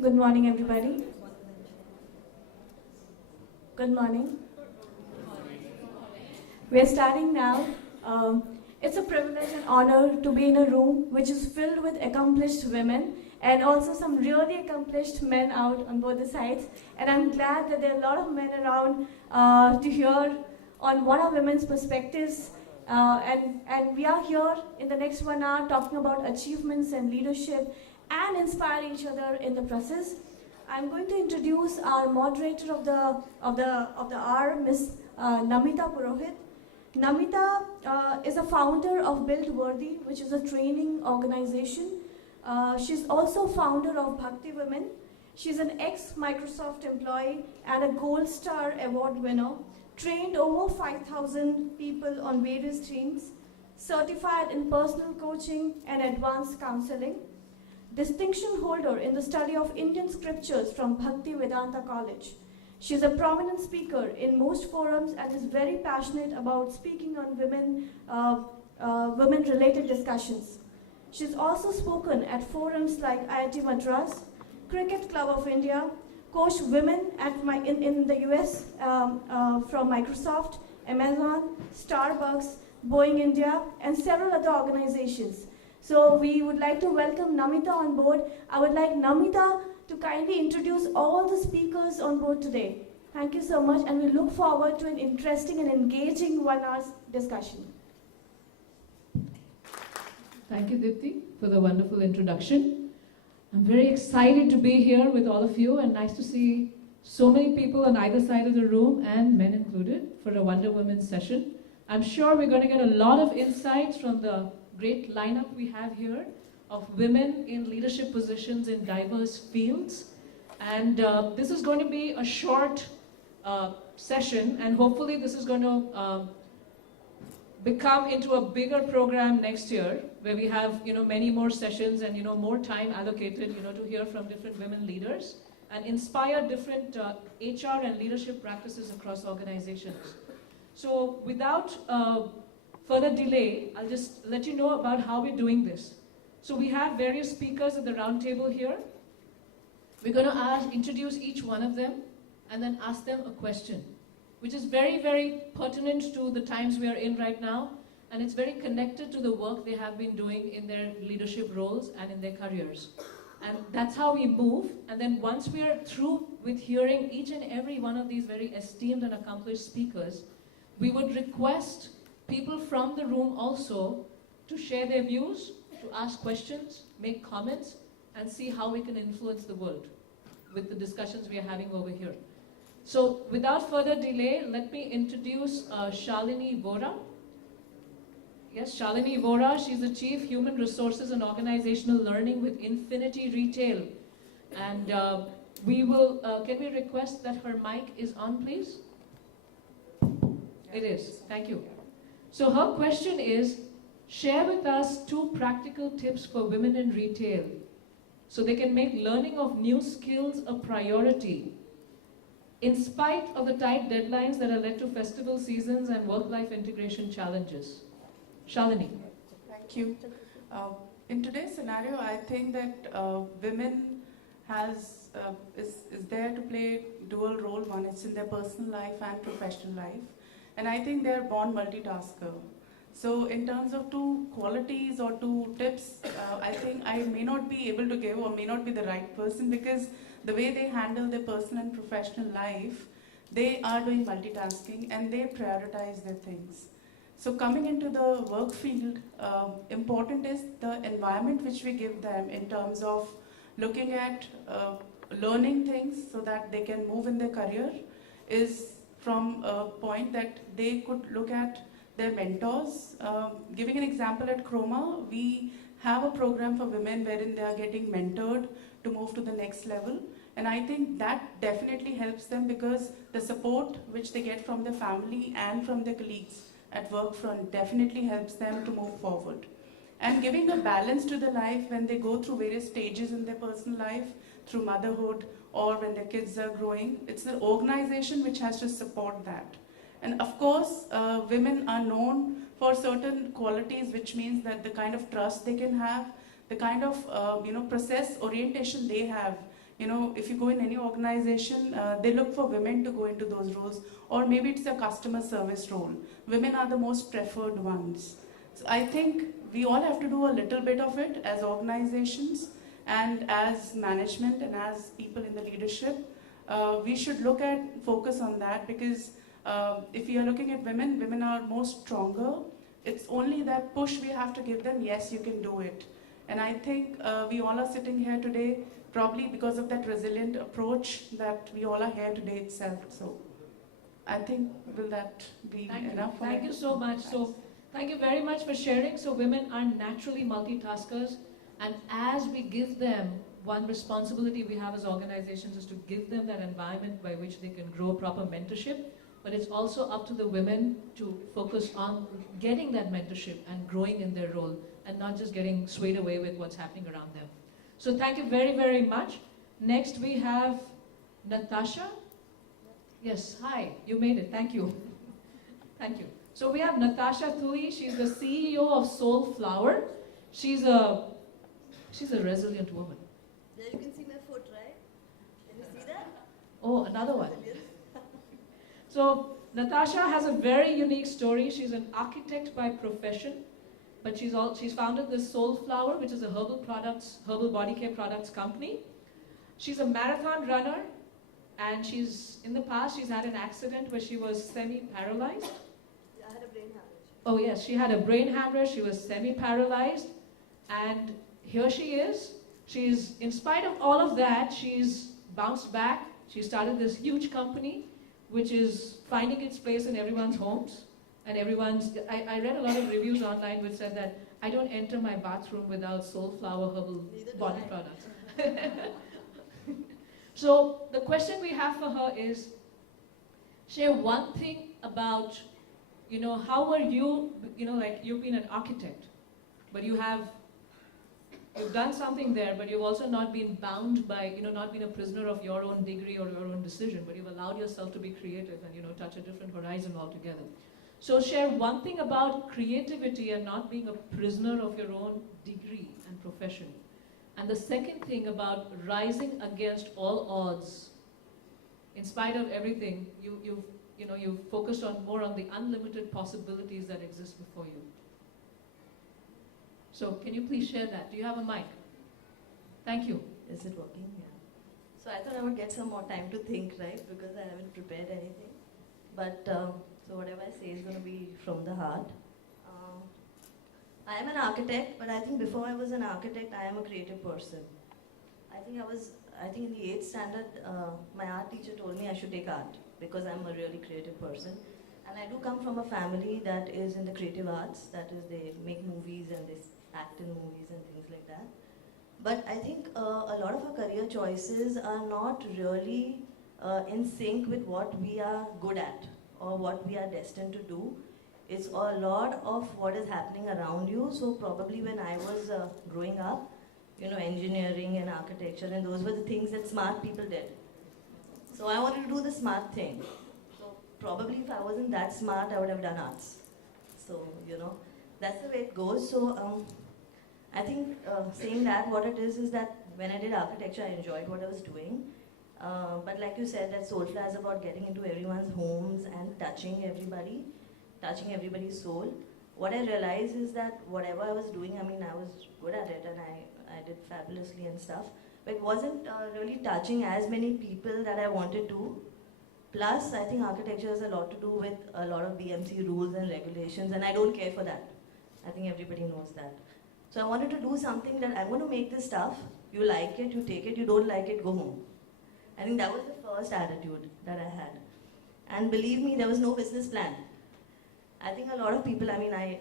Good morning, everybody. Good morning. We're starting now. It's a privilege and honor to be in a room which is filled with accomplished women and also some really accomplished men out on both the sides. And I'm glad that there are a lot of men around to hear on what are women's perspectives. And we are here in the next 1 hour talking about achievements and leadership and inspire each other in the process. I'm going to introduce our moderator of the hour, Miss Namita Purohit. Namita is a founder of Build Worthy, which is a training organization. She's also founder of Bhakti Women. She's an ex-Microsoft employee and a Gold Star Award winner, trained over 5,000 people on various streams, certified in personal coaching and advanced counseling, distinction holder in the study of Indian scriptures from Bhakti Vedanta College. She is a prominent speaker in most forums and is very passionate about speaking on women-related discussions. She's also spoken at forums like IIT Madras, Cricket Club of India, coached women in the US from Microsoft, Amazon, Starbucks, Boeing India, and several other organizations. So we would like to welcome Namita on board. I would like Namita to kindly introduce all the speakers on board today. Thank you so much, and we look forward to an interesting and engaging 1 hour discussion. Thank you, Dipti, for the wonderful introduction. I'm very excited to be here with all of you, and nice to see so many people on either side of the room, and men included, for a Wonder Women session. I'm sure we're going to get a lot of insights from the great lineup we have here of women in leadership positions in diverse fields. And this is going to be a short session, and hopefully this is going to become into a bigger program next year, where we have many more sessions and more time allocated to hear from different women leaders and inspire different HR and leadership practices across organizations. So without further delay, I'll just let you know about how we're doing this. So we have various speakers at the round table here. We're going to introduce each one of them and then ask them a question, which is very, very pertinent to the times we are in right now, and it's very connected to the work they have been doing in their leadership roles and in their careers. And that's how we move. And then once we are through with hearing each and every one of these very esteemed and accomplished speakers, we would request people from the room also to share their views, to ask questions, make comments, and see how we can influence the world with the discussions we are having over here. So without further delay, let me introduce Shalini Vohra. Yes, Shalini Vohra, she's the Chief Human Resources and Organizational Learning with Infiniti Retail. And can we request that her mic is on, please? It is, thank you. So her question is, share with us 2 practical tips for women in retail so they can make learning of new skills a priority in spite of the tight deadlines that are led to festival seasons and work-life integration challenges. Shalini. Thank you. In today's scenario, I think that women is there to play dual role. One is in their personal life and professional life. And I think they're born multitasker. So in terms of 2 qualities or 2 tips, I think I may not be able to give or may not be the right person, because the way they handle their personal and professional life, they are doing multitasking and they prioritize their things. So coming into the work field, important is the environment which we give them in terms of looking at learning things so that they can move in their career, is from a point that they could look at their mentors. Giving an example, at Croma, we have a program for women wherein they are getting mentored to move to the next level. And I think that definitely helps them, because the support which they get from their family and from their colleagues at work front definitely helps them to move forward. And giving a balance to their life when they go through various stages in their personal life, through motherhood or when their kids are growing, it's the organization which has to support that. And of course, women are known for certain qualities, which means that the kind of trust they can have, the kind of process orientation they have if you go in any organization, they look for women to go into those roles, or maybe it's a customer service role. Women are the most preferred ones. So I think we all have to do a little bit of it as organizations and as management and as people in the leadership. We should focus on that, because if we are looking at women, women are more stronger. It's only that push we have to give them, yes, you can do it. And I think we all are sitting here today probably because of that resilient approach that we all are here today itself. So I think, will that be enough? Thank you so much. So thank you very much for sharing. So women are naturally multitaskers, and as we give them, one responsibility we have as organizations is to give them that environment by which they can grow proper mentorship. But it's also up to the women to focus on getting that mentorship and growing in their role, and not just getting swayed away with what's happening around them. So thank you very, very much. Next we have Natasha. Yes, hi, you made it, thank you. Thank you. So we have Natasha Tuli, she's the CEO of Soulflower. She's a resilient woman. There you can see my foot, right? Can you see that? Oh, another one. So Natasha has a very unique story. She's an architect by profession, but she's founded this Soulflower, which is a herbal body care products company. She's a marathon runner, and in the past she's had an accident where she was semi-paralyzed. Yeah, I had a brain hemorrhage. Oh yes, she had a brain hemorrhage. She was semi-paralyzed, and here she is. In spite of all of that, she's bounced back. She started this huge company, which is finding its place in everyone's homes. And I read a lot of reviews online which said that I don't enter my bathroom without Soulflower herbal body products. So the question we have for her is, share one thing about, how were you, like you've been an architect, but you've done something there, but you've also not been bound by, not been a prisoner of your own degree or your own decision, but you've allowed yourself to be creative and, touch a different horizon altogether. So share one thing about creativity and not being a prisoner of your own degree and profession. And the second thing about rising against all odds. In spite of everything, you've focused more on the unlimited possibilities that exist before you. So can you please share that? Do you have a mic? Thank you. Is it working? Yeah. So I thought I would get some more time to think, right? Because I haven't prepared anything. But so whatever I say is going to be from the heart. I am an architect, but I think before I was an architect, I am a creative person. I think in the 8th standard, my art teacher told me I should take art because I'm a really creative person. And I do come from a family that is in the creative arts, that is, they make movies and they act in movies and things like that. But I think a lot of our career choices are not really in sync with what we are good at or what we are destined to do. It's a lot of what is happening around you. So probably when I was growing up, engineering and architecture, and those were the things that smart people did. So I wanted to do the smart thing. So probably if I wasn't that smart, I would have done arts. So, that's the way it goes. So I think saying that, what it is that when I did architecture, I enjoyed what I was doing. But like you said, that Soulflower is about getting into everyone's homes and touching everybody's soul. What I realized is that whatever I was doing, I was good at it and I did fabulously and stuff. But it wasn't really touching as many people that I wanted to. Plus, I think architecture has a lot to do with a lot of BMC rules and regulations, and I don't care for that. I think everybody knows that. So I wanted to do something that I'm going to make this stuff. You like it, you take it. You don't like it, go home. I think that was the first attitude that I had. And believe me, there was no business plan. I think a lot of people, I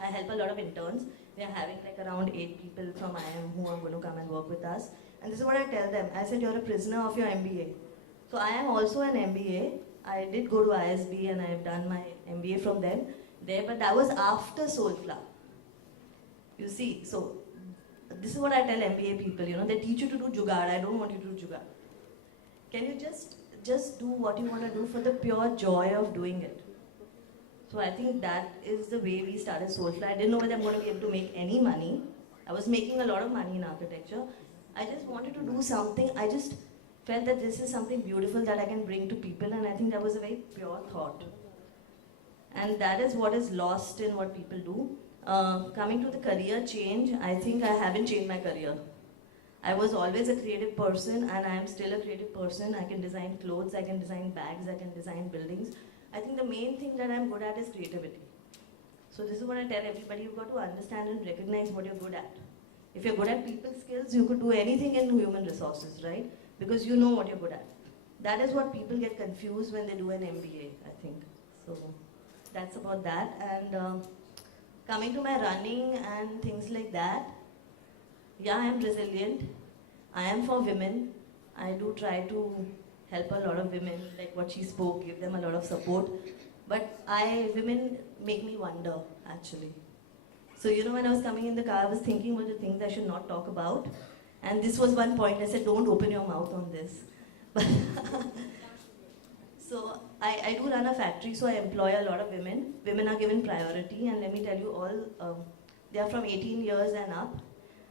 help a lot of interns. We are having like around 8 people from IIM who are going to come and work with us. And this is what I tell them. I said, you're a prisoner of your MBA. So I am also an MBA. I did go to ISB and I've done my MBA from there, but that was after Soulflower. You see, so this is what I tell MBA people, they teach you to do jugaad. I don't want you to do jugaad. Can you just do what you want to do for the pure joy of doing it? So I think that is the way we started Soulflower. I didn't know whether I'm going to be able to make any money. I was making a lot of money in architecture. I just wanted to do something. I just felt that this is something beautiful that I can bring to people, and I think that was a very pure thought. And that is what is lost in what people do. Coming to the career change, I think I haven't changed my career. I was always a creative person, and I am still a creative person. I can design clothes, I can design bags, I can design buildings. I think the main thing that I'm good at is creativity. So this is what I tell everybody, you've got to understand and recognize what you're good at. If you're good at people skills, you could do anything in human resources, right? Because you know what you're good at. That is what people get confused when they do an MBA, I think. So that's about that. And coming to my running and things like that, yeah, I am resilient. I am for women. I do try to help a lot of women, like what she spoke, give them a lot of support. But women make me wonder, actually. So, you know, when I was coming in the car, I was thinking about the things I should not talk about. And this was one point. I said, don't open your mouth on this. But so I do run a factory, so I employ a lot of women. Women are given priority, and let me tell you all, they are from 18 years and up.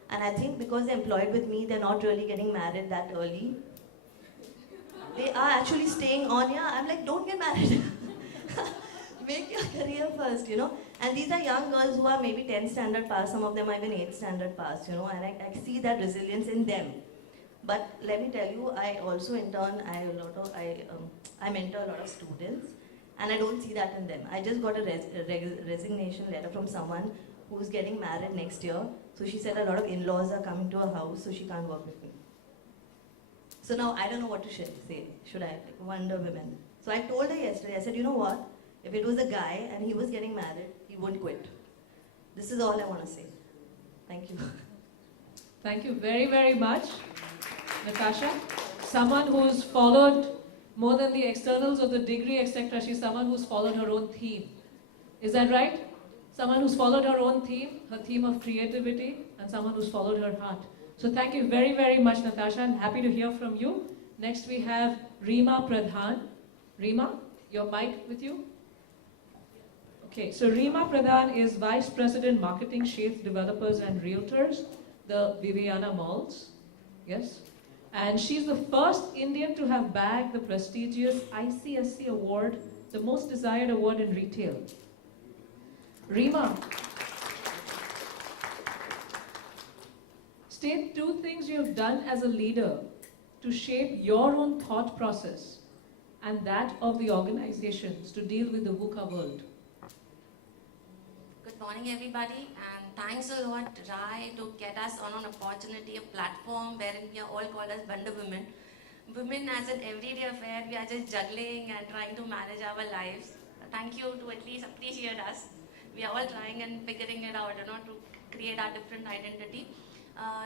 And I think because they're employed with me, they're not really getting married that early. They are actually staying on. Yeah, I'm like, don't get married. Make your career first, you know. And these are young girls who are maybe 10th standard pass, some of them are even 8th standard pass, you know, and I see that resilience in them. But let me tell you, I also in turn, I mentor a lot of students, and I don't see that in them. I just got a resignation letter from someone who's getting married next year. So she said a lot of in-laws are coming to her house, so she can't work with me. So now I don't know what to say. Should I? Like, Wonder Women. So I told her yesterday, I said, you know what? If it was a guy and he was getting married, he wouldn't quit. This is all I want to say. Thank you. Thank you very, very much, Natasha. Someone who's followed more than the externals of the degree, etc. She's someone who's followed her own theme. Is that right? Someone who's followed her own theme, her theme of creativity, and someone who's followed her heart. So thank you very, very much, Natasha. I'm happy to hear from you. Next we have Reema Pradhan. Reema, your mic with you? Okay, so Reema Pradhan is Vice President Marketing, Shades Developers and Realtors, the Viviana Malls. Yes? And she's the first Indian to have bagged the prestigious ICSC award, the most desired award in retail. Reema, state 2 things you've done as a leader to shape your own thought process and that of the organizations to deal with the VUCA world. Good morning, everybody, and thanks a lot, Rai, to get us on an opportunity, a platform wherein we are all called as Wonder Women. Women as an everyday affair, we are just juggling and trying to manage our lives. Thank you to at least appreciate us. We are all trying and figuring it out, you know, to create our different identity.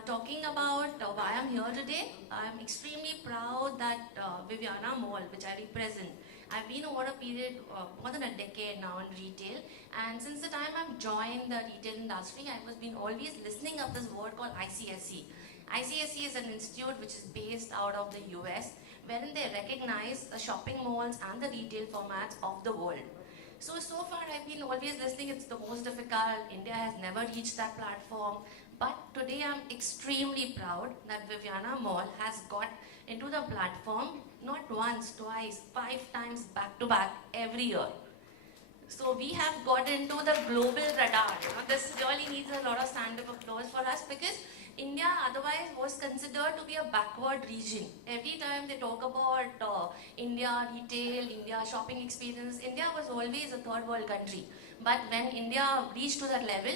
Talking about why I'm here today, I'm extremely proud that Viviana Mall, which I represent, I've been over a period more than a decade now in retail, and since the time I've joined the retail industry, I was been always listening of this word called ICSC. ICSC is an institute which is based out of the US, wherein they recognize the shopping malls and the retail formats of the world. So far I've been always listening, it's the most difficult, India has never reached that platform, but today I'm extremely proud that Viviana Mall has got into the platform not once, twice, 5 times back to back every year. So we have got into the global radar. You know, this really needs a lot of stand up applause for us because India otherwise was considered to be a backward region. Every time they talk about India retail, India shopping experience, India was always a third world country. But when India reached to that level,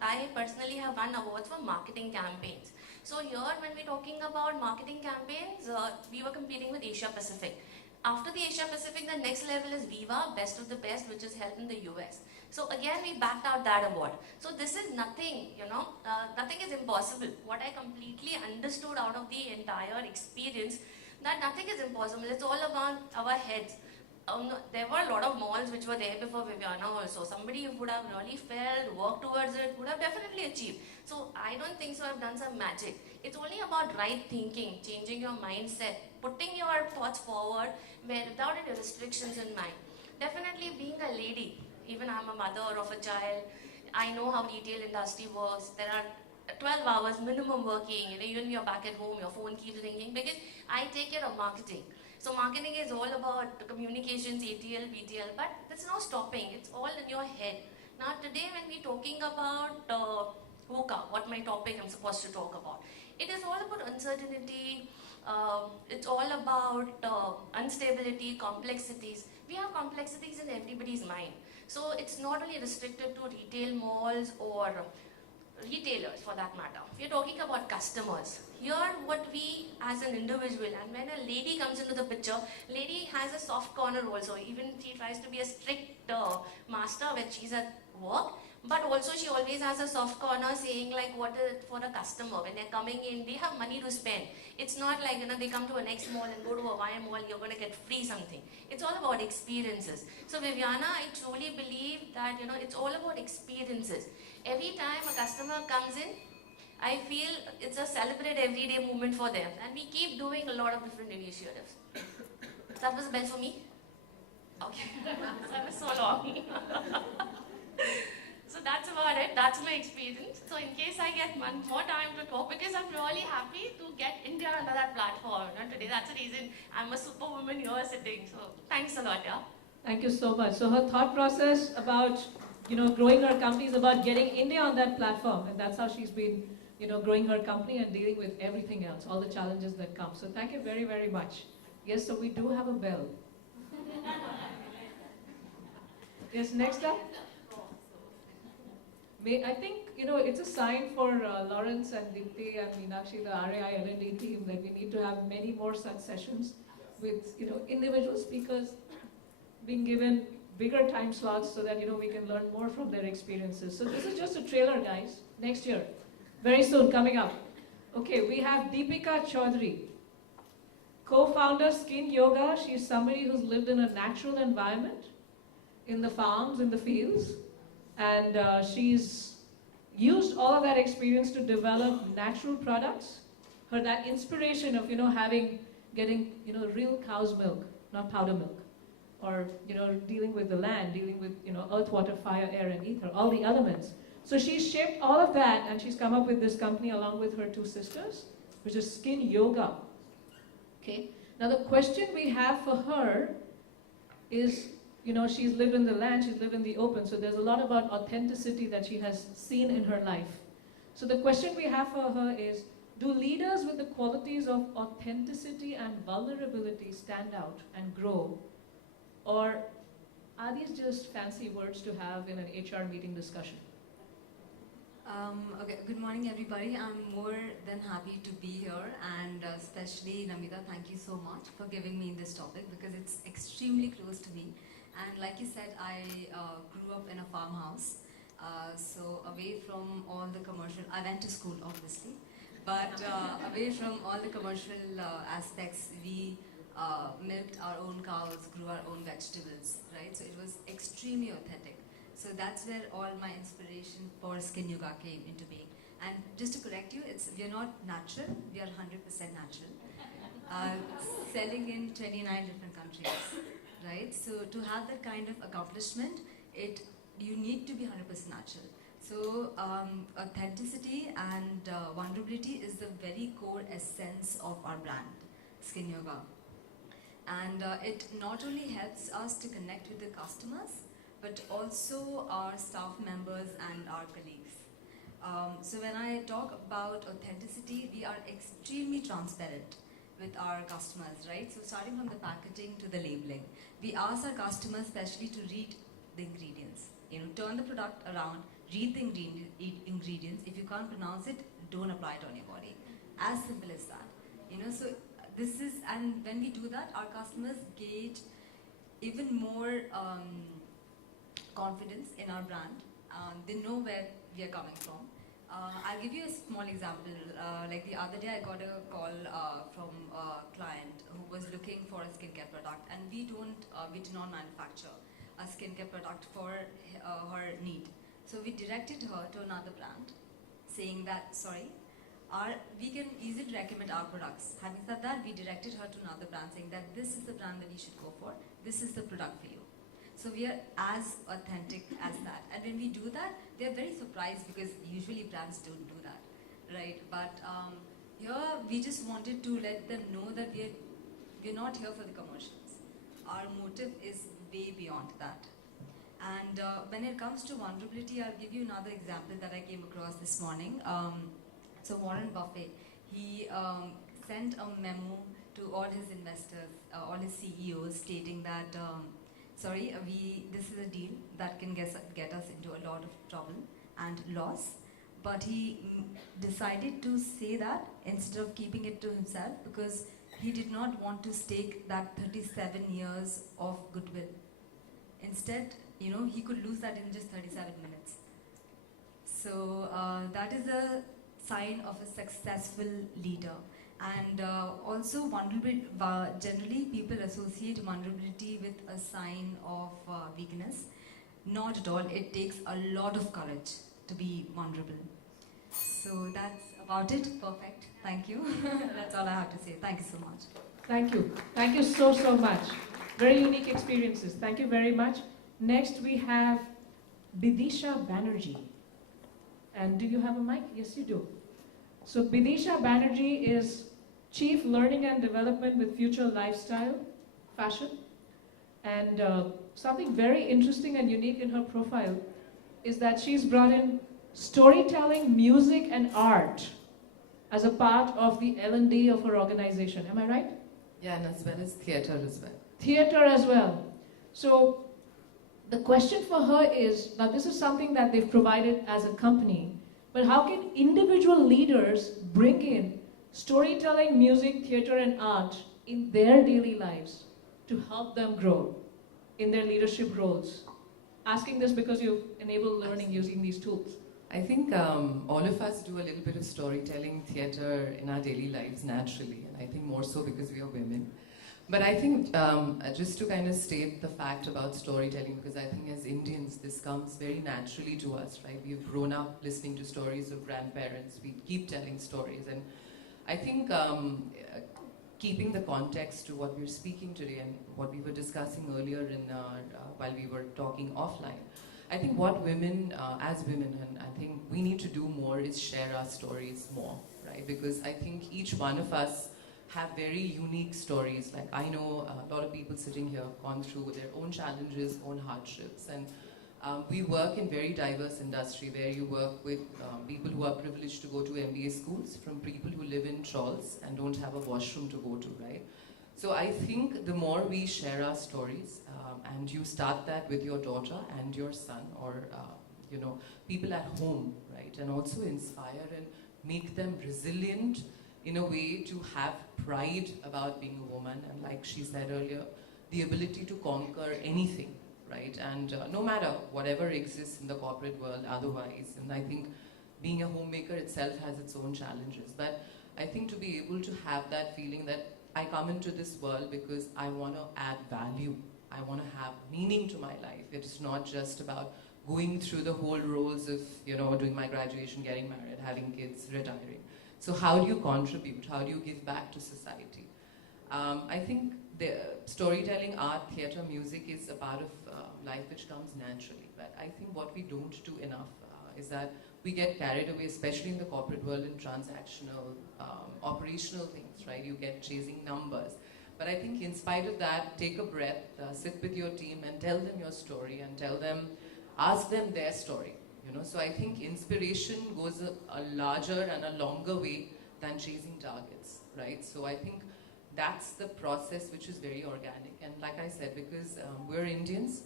I personally have won awards for marketing campaigns. So here when we're talking about marketing campaigns, we were competing with Asia Pacific. After the Asia Pacific, the next level is Viva, Best of the Best, which is held in the US. So again, we backed out that award. So this is nothing, you know, nothing is impossible. What I completely understood out of the entire experience, that nothing is impossible. It's all about our heads. There were a lot of malls which were there before Viviana also. Somebody who would have really felt, worked towards it, would have definitely achieved. So I don't think so I've done some magic. It's only about right thinking, changing your mindset, putting your thoughts forward without any restrictions in mind. Definitely being a lady, even I'm a mother of a child, I know how retail industry works. There are 12 hours minimum working, even you're back at home, your phone keeps ringing, because I take care of marketing. So marketing is all about communications, ATL, BTL, but that's not stopping. It's all in your head. Now today when we're talking about VUCA, what my topic I'm supposed to talk about, it is all about uncertainty. It's all about instability, complexities. We have complexities in everybody's mind. So it's not only restricted to retail malls or retailers for that matter. We're talking about customers. Here what we as an individual, and when a lady comes into the picture, lady has a soft corner also. Even she tries to be a strict master when she's at work, but also she always has a soft corner saying like what is for the customer. When they're coming in, they have money to spend. It's not like they come to a next mall and go to a Y mall, you're going to get free something. It's all about experiences. So Viviana, I truly believe that it's all about experiences. Every time a customer comes in, I feel it's a celebrate everyday movement for them, and we keep doing a lot of different initiatives. That was the bell for me? Okay, that was so long. So that's about it, that's my experience. So in case I get more time to talk, because I'm really happy to get India under that platform today. That's the reason I'm a superwoman here sitting. So thanks a lot, yeah. Thank you so much. So her thought process about growing her company is about getting India on that platform, and that's how she's been growing her company and dealing with everything else, all the challenges that come. So thank you very, very much. Yes, so we do have a bell. Yes, next up. I think, it's a sign for Lawrence and Dipti and Meenakshi, the RAI L&D team, that we need to have many more such sessions with, individual speakers being given bigger time slots so that, we can learn more from their experiences. So this is just a trailer, guys. Next year. Very soon, coming up. Okay, we have Deepika Chaudhary, co-founder Skin Yoga. She's somebody who's lived in a natural environment, in the farms, in the fields, and she's used all of that experience to develop natural products. That inspiration of, getting, real cow's milk, not powder milk, or, dealing with the land, dealing with, earth, water, fire, air, and ether, all the elements. So she's shaped all of that, and she's come up with this company along with her two sisters, which is Skin Yoga. Okay. Now the question we have for her is, she's lived in the land, she's lived in the open, so there's a lot about authenticity that she has seen in her life. So the question we have for her is, do leaders with the qualities of authenticity and vulnerability stand out and grow? Or are these just fancy words to have in an HR meeting discussion? Okay, good morning everybody. I'm more than happy to be here, and especially Namita, thank you so much for giving me this topic because it's extremely close to me. And like you said, I grew up in a farmhouse, so away from all the commercial, I went to school obviously, but away from all the commercial aspects, we milked our own cows, grew our own vegetables, right? So it was extremely authentic. So that's where all my inspiration for Skin Yoga came into being. And just to correct you, we are not natural, we are 100% natural. Selling in 29 different countries, right? So to have that kind of accomplishment, you need to be 100% natural. So authenticity and vulnerability is the very core essence of our brand, Skin Yoga. And it not only helps us to connect with the customers, but also our staff members and our colleagues. So when I talk about authenticity, we are extremely transparent with our customers, right? So starting from the packaging to the labeling, we ask our customers especially to read the ingredients. Turn the product around, read the ingredients. If you can't pronounce it, don't apply it on your body. As simple as that. So this is, and when we do that, our customers gauge even more confidence in our brand. They know where we are coming from. I'll give you a small example. Like the other day, I got a call from a client who was looking for a skincare product, and we do not manufacture a skincare product for her need. So we directed her to another brand, saying that, sorry, we can easily recommend our products. Having said that, we directed her to another brand, saying that this is the brand that you should go for. This is the product for you. So we are as authentic as that. And when we do that, they're very surprised because usually brands don't do that, right? But here we just wanted to let them know that we're not here for the commercials. Our motive is way beyond that. And when it comes to vulnerability, I'll give you another example that I came across this morning. So Warren Buffett, he sent a memo to all his investors, all his CEOs, stating that, this is a deal that can get us into a lot of trouble and loss. But he decided to say that instead of keeping it to himself, because he did not want to stake that 37 years of goodwill. Instead, he could lose that in just 37 minutes. So that is a sign of a successful leader. And also vulnerability, generally people associate vulnerability with a sign of weakness. Not at all. It takes a lot of courage to be vulnerable. So that's about it. Perfect. Thank you. That's all I have to say. Thank you so much. Thank you. Thank you so, so much. Very unique experiences. Thank you very much. Next we have Bidisha Banerjee. And do you have a mic? Yes, you do. So Bidisha Banerjee is Chief Learning and Development with Future Lifestyle Fashion. And something very interesting and unique in her profile is that she's brought in storytelling, music, and art as a part of the L&D of her organization. Am I right? Yeah, and as well as theatre as well. Theatre as well. So the question for her is, now this is something that they've provided as a company, but how can individual leaders bring in storytelling, music, theatre, and art in their daily lives to help them grow in their leadership roles? Asking this because you enable learning using these tools. I think all of us do a little bit of storytelling, theatre in our daily lives naturally, and I think more so because we are women. But I think just to kind of state the fact about storytelling, because I think as Indians this comes very naturally to us, right? We've grown up listening to stories of grandparents, we keep telling stories, and I think keeping the context to what we're speaking today and what we were discussing earlier while we were talking offline, I think what women, as women, and I think we need to do more is share our stories more, right? Because I think each one of us have very unique stories. Like I know a lot of people sitting here have gone through their own challenges, own hardships, and we work in very diverse industry where you work with people who are privileged to go to MBA schools, from people who live in trawls and don't have a washroom to go to, right? So I think the more we share our stories, and you start that with your daughter and your son, or people at home, right? And also inspire and make them resilient in a way to have pride about being a woman, and like she said earlier, the ability to conquer anything, right? And no matter whatever exists in the corporate world otherwise, and I think being a homemaker itself has its own challenges, but I think to be able to have that feeling that I come into this world because I want to add value, I want to have meaning to my life. It's not just about going through the whole roles of, doing my graduation, getting married, having kids, retiring. So how do you contribute? How do you give back to society? I think the storytelling, art, theatre, music is a part of life which comes naturally. But I think what we don't do enough is that we get carried away, especially in the corporate world, in transactional, operational things, right? You get chasing numbers. But I think in spite of that, take a breath, sit with your team and tell them your story and ask them their story. So I think inspiration goes a larger and a longer way than chasing targets, right? So I think that's the process which is very organic. And like I said, because we're Indians,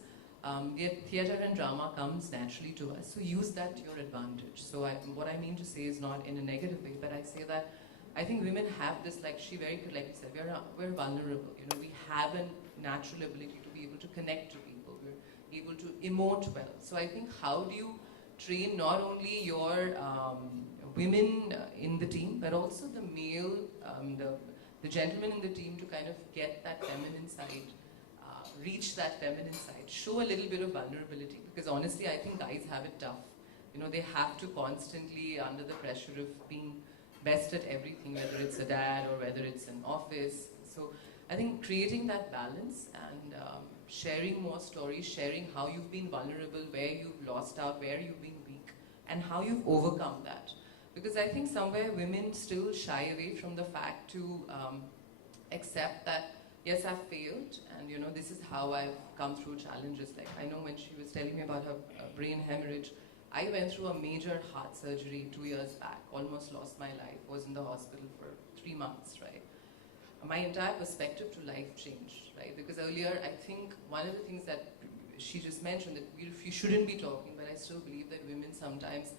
theatre and drama comes naturally to us. So use that to your advantage. So what I mean to say is not in a negative way, but I say that I think women have this, like you said, we're vulnerable. We have a natural ability to be able to connect to people. We're able to emote well. So I think how do you train not only your women in the team, but also the male, the gentlemen in the team to kind of get that feminine side, reach that feminine side, show a little bit of vulnerability. Because honestly, I think guys have it tough. They have to constantly, under the pressure of being best at everything, whether it's a dad or whether it's an office. So I think creating that balance and sharing more stories, sharing how you've been vulnerable, where you've lost out, where you've been weak, and how you've overcome that. Because I think somewhere women still shy away from the fact to accept that, yes, I've failed, and this is how I've come through challenges. Like, I know when she was telling me about her brain hemorrhage, I went through a major heart surgery 2 years back, almost lost my life, was in the hospital for 3 months, right? My entire perspective to life changed, right? Because earlier, I think one of the things that she just mentioned, that we shouldn't be talking, but I still believe that women sometimes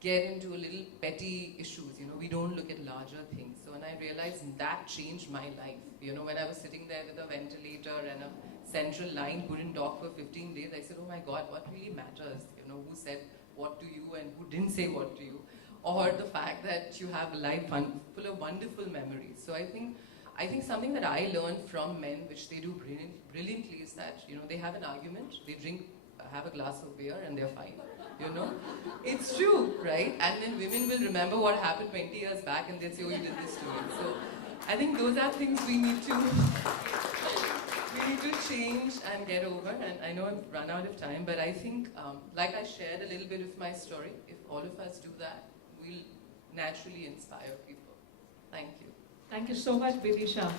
get into a little petty issues, we don't look at larger things. So when I realized that changed my life, when I was sitting there with a ventilator and a central line, couldn't talk for 15 days, I said, oh my God, what really matters? Who said what to you and who didn't say what to you? Or the fact that you have a life full of wonderful memories. So I think something that I learned from men, which they do brilliantly, is that, they have an argument, they have a glass of beer and they're fine. It's true, right? And then women will remember what happened 20 years back and they'll say, oh, you did this to me. So I think those are things we need to change and get over. And I know I've run out of time, but I think, like I shared a little bit of my story, if all of us do that, we'll naturally inspire people. Thank you. Thank you so much, Vidisha.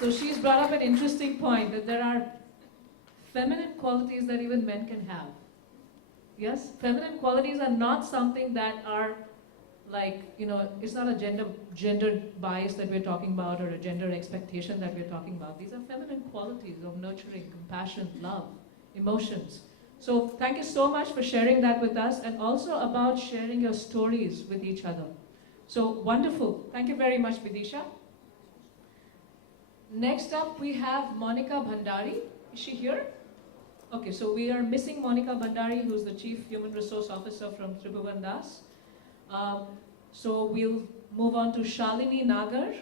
So she's brought up an interesting point, that there are feminine qualities that even men can have. Yes? Feminine qualities are not something that are like, it's not a gender bias that we're talking about or a gender expectation that we're talking about. These are feminine qualities of nurturing, compassion, love, emotions. So thank you so much for sharing that with us, and also about sharing your stories with each other. So wonderful. Thank you very much, Vidisha. Next up, we have Monica Bhandari. Is she here? Okay, so we are missing Monica Bhandari, who's the Chief Human Resource Officer from Tribhuvan Das. So we'll move on to Shalini Nagar.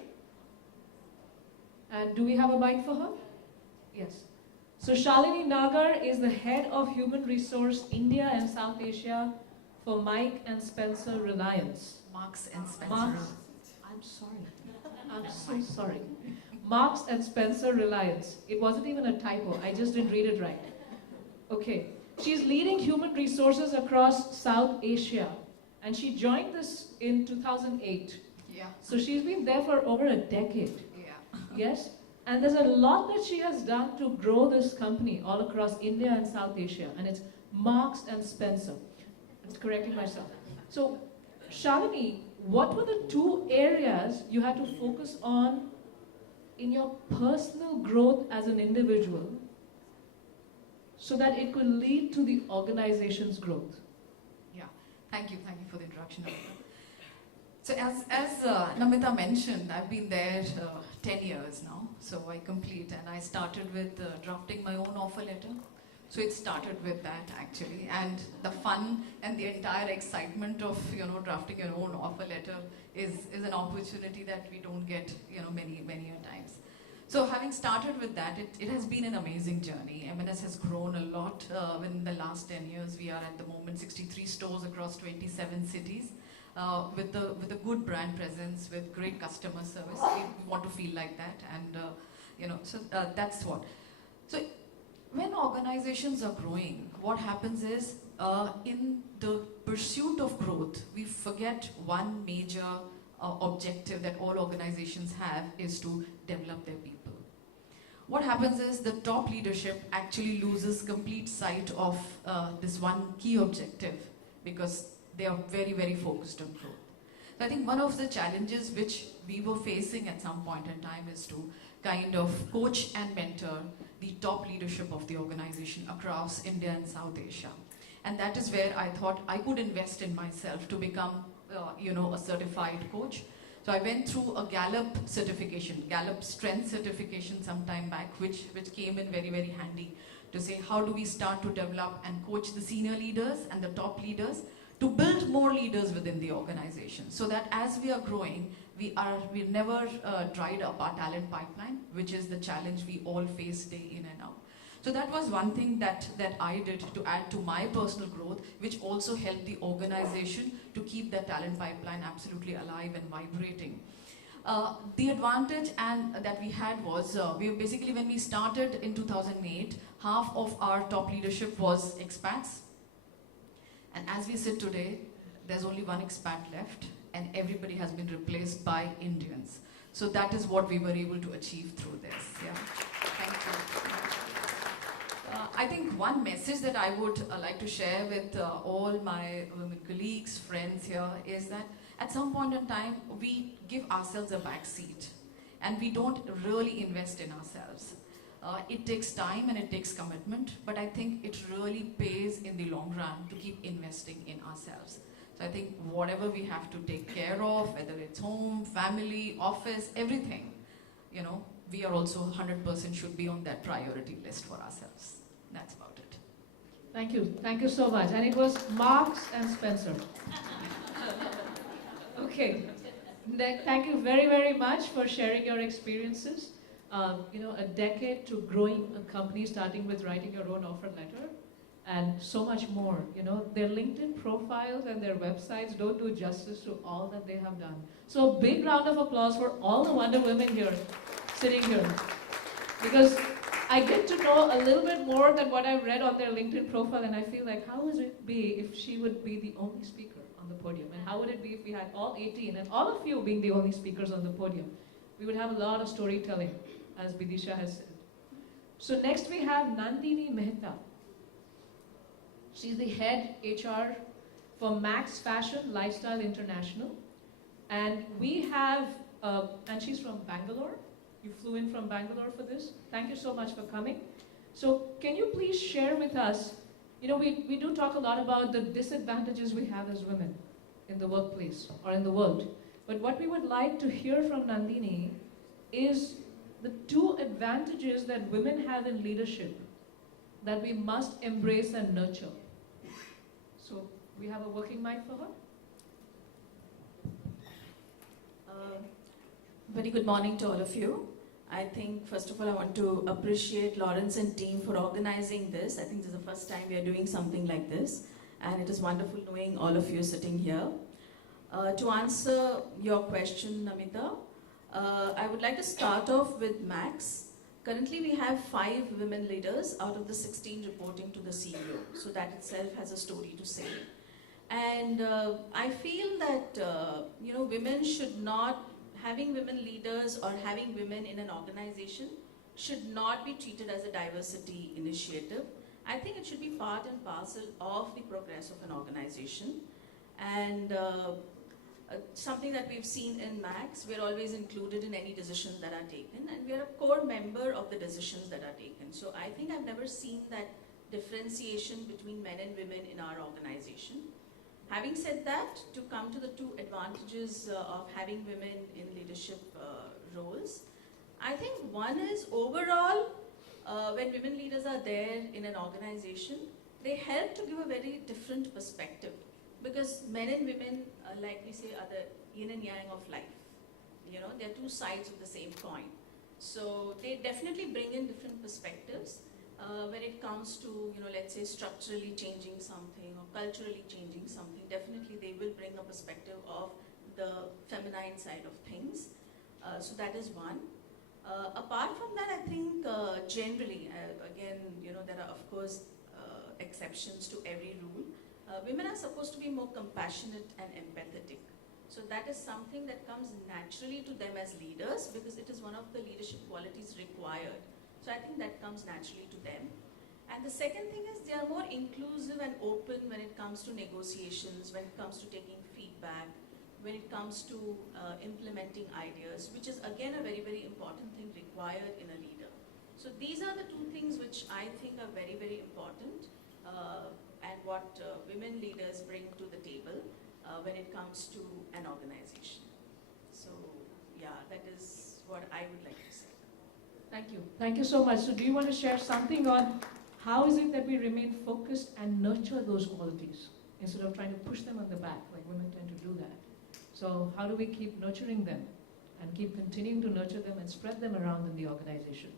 And do we have a mic for her? Yes. So Shalini Nagar is the Head of Human Resource India and South Asia for Mike and Spencer Reliance. Marks and Spencer. I'm sorry. I'm so sorry. Marks and Spencer Reliance. It wasn't even a typo. I just didn't read it right. Okay. She's leading human resources across South Asia. And she joined this in 2008. Yeah. So she's been there for over a decade. Yeah. Yes? And there's a lot that she has done to grow this company all across India and South Asia. And it's Marks and Spencer. I'm correcting myself. So, Shalini, what were the 2 areas you had to focus on in your personal growth as an individual so that it could lead to the organization's growth? Yeah, thank you for the introduction. So as Namita mentioned, I've been there 10 years now, so I started with drafting my own offer letter. So it started with that actually, and the fun and the entire excitement of drafting your own offer letter is an opportunity that we don't get many a times. So having started with that, it has been an amazing journey. M&S has grown a lot in the last 10 years. We are at the moment 63 stores across 27 cities with a good brand presence, with great customer service. We want to feel like that, and so that's what. So when organizations are growing, what happens is in the pursuit of growth, we forget one major objective that all organizations have is to develop their people. What happens is the top leadership actually loses complete sight of this one key objective because they are very, very focused on growth. So I think one of the challenges which we were facing at some point in time is to kind of coach and mentor the top leadership of the organization across India and South Asia. And that is where I thought I could invest in myself to become a certified coach. So I went through a Gallup certification, Gallup Strength certification some time back, which came in very, very handy to say how do we start to develop and coach the senior leaders and the top leaders to build more leaders within the organization, so that as we are growing, we never dried up our talent pipeline, which is the challenge we all face day in and out. So that was one thing that I did to add to my personal growth, which also helped the organization to keep that talent pipeline absolutely alive and vibrating. The advantage that we had was, basically when we started in 2008, half of our top leadership was expats. And as we sit today, there's only one expat left, and everybody has been replaced by Indians. So that is what we were able to achieve through this. Yeah. Thank you. I think one message that I would like to share with all my women colleagues, friends here, is that at some point in time, we give ourselves a back seat, and we don't really invest in ourselves. It takes time and it takes commitment, but I think it really pays in the long run to keep investing in ourselves. So I think whatever we have to take care of, whether it's home, family, office, everything, you know, we are also 100% should be on that priority list for ourselves. That's about it. Thank you. Thank you so much. And it was Marks and Spencer. Okay. Thank you very, very much for sharing your experiences. You know, a decade to growing a company, starting with writing your own offer letter, and so much more. You know, their LinkedIn profiles and their websites don't do justice to all that they have done. So a big round of applause for all the Wonder Women here, sitting here. Because I get to know a little bit more than what I've read on their LinkedIn profile, and I feel like, how would it be if she would be the only speaker on the podium? And how would it be if we had all 18 and all of you being the only speakers on the podium? We would have a lot of storytelling, as Bidisha has said. So next we have Nandini Mehta. She's the head HR for Max Fashion Lifestyle International. And we have, and she's from Bangalore. You flew in from Bangalore for this. Thank you so much for coming. So can you please share with us, you know, we do talk a lot about the disadvantages we have as women in the workplace or in the world. But what we would like to hear from Nandini is the 2 advantages that women have in leadership that we must embrace and nurture. So we have a working mic for her. Very good morning to all of you. I think first of all I want to appreciate Lawrence and team for organizing this. I think this is the first time we are doing something like this, and it is wonderful knowing all of you sitting here. To answer your question, Namita, I would like to start off with Max. Currently we have 5 women leaders out of the 16 reporting to the CEO. So that itself has a story to say. And I feel that, you know, women should not, having women leaders or having women in an organization should not be treated as a diversity initiative. I think it should be part and parcel of the progress of an organization. And something that we've seen in Max, we're always included in any decisions that are taken, and we're a core member of the decisions that are taken. So I think I've never seen that differentiation between men and women in our organization. Having said that, to come to the 2 advantages of having women in leadership roles, I think one is overall, when women leaders are there in an organization, they help to give a very different perspective. Because men and women, like we say, are the yin and yang of life. You know, they're 2 sides of the same coin. So they definitely bring in different perspectives when it comes to, you know, let's say structurally changing something or culturally changing something. Definitely they will bring a perspective of the feminine side of things. So that is one. Apart from that, I think generally, again, you know, there are of course exceptions to every rule. Women are supposed to be more compassionate and empathetic. So that is something that comes naturally to them as leaders because it is one of the leadership qualities required. So I think that comes naturally to them. And the second thing is they are more inclusive and open when it comes to negotiations, when it comes to taking feedback, when it comes to implementing ideas, which is again a very, very important thing required in a leader. So these are the 2 things which I think are very, very important. And what women leaders bring to the table when it comes to an organization. So yeah, that is what I would like to say. Thank you. Thank you so much. So do you want to share something on how is it that we remain focused and nurture those qualities instead of trying to push them on the back, like women tend to do that? So how do we keep nurturing them and keep continuing to nurture them and spread them around in the organization?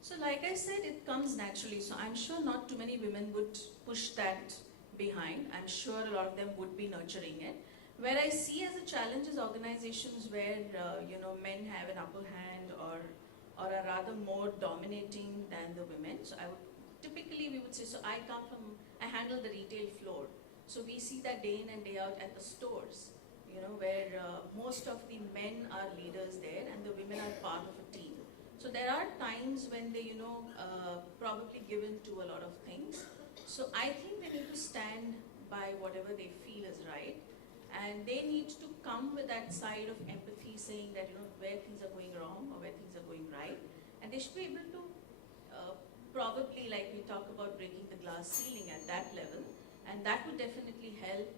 So like I said, it comes naturally. So I'm sure not too many women would push that behind. I'm sure a lot of them would be nurturing it. Where I see as a challenge is organizations where men have an upper hand or are rather more dominating than the women. So typically we would say, so I handle the retail floor. So we see that day in and day out at the stores, where most of the men are leaders there and the women are part of a team. So there are times when they, probably give in to a lot of things. So I think they need to stand by whatever they feel is right. And they need to come with that side of empathy, saying that, where things are going wrong or where things are going right. And they should be able to probably, like we talk about breaking the glass ceiling at that level. And that would definitely help,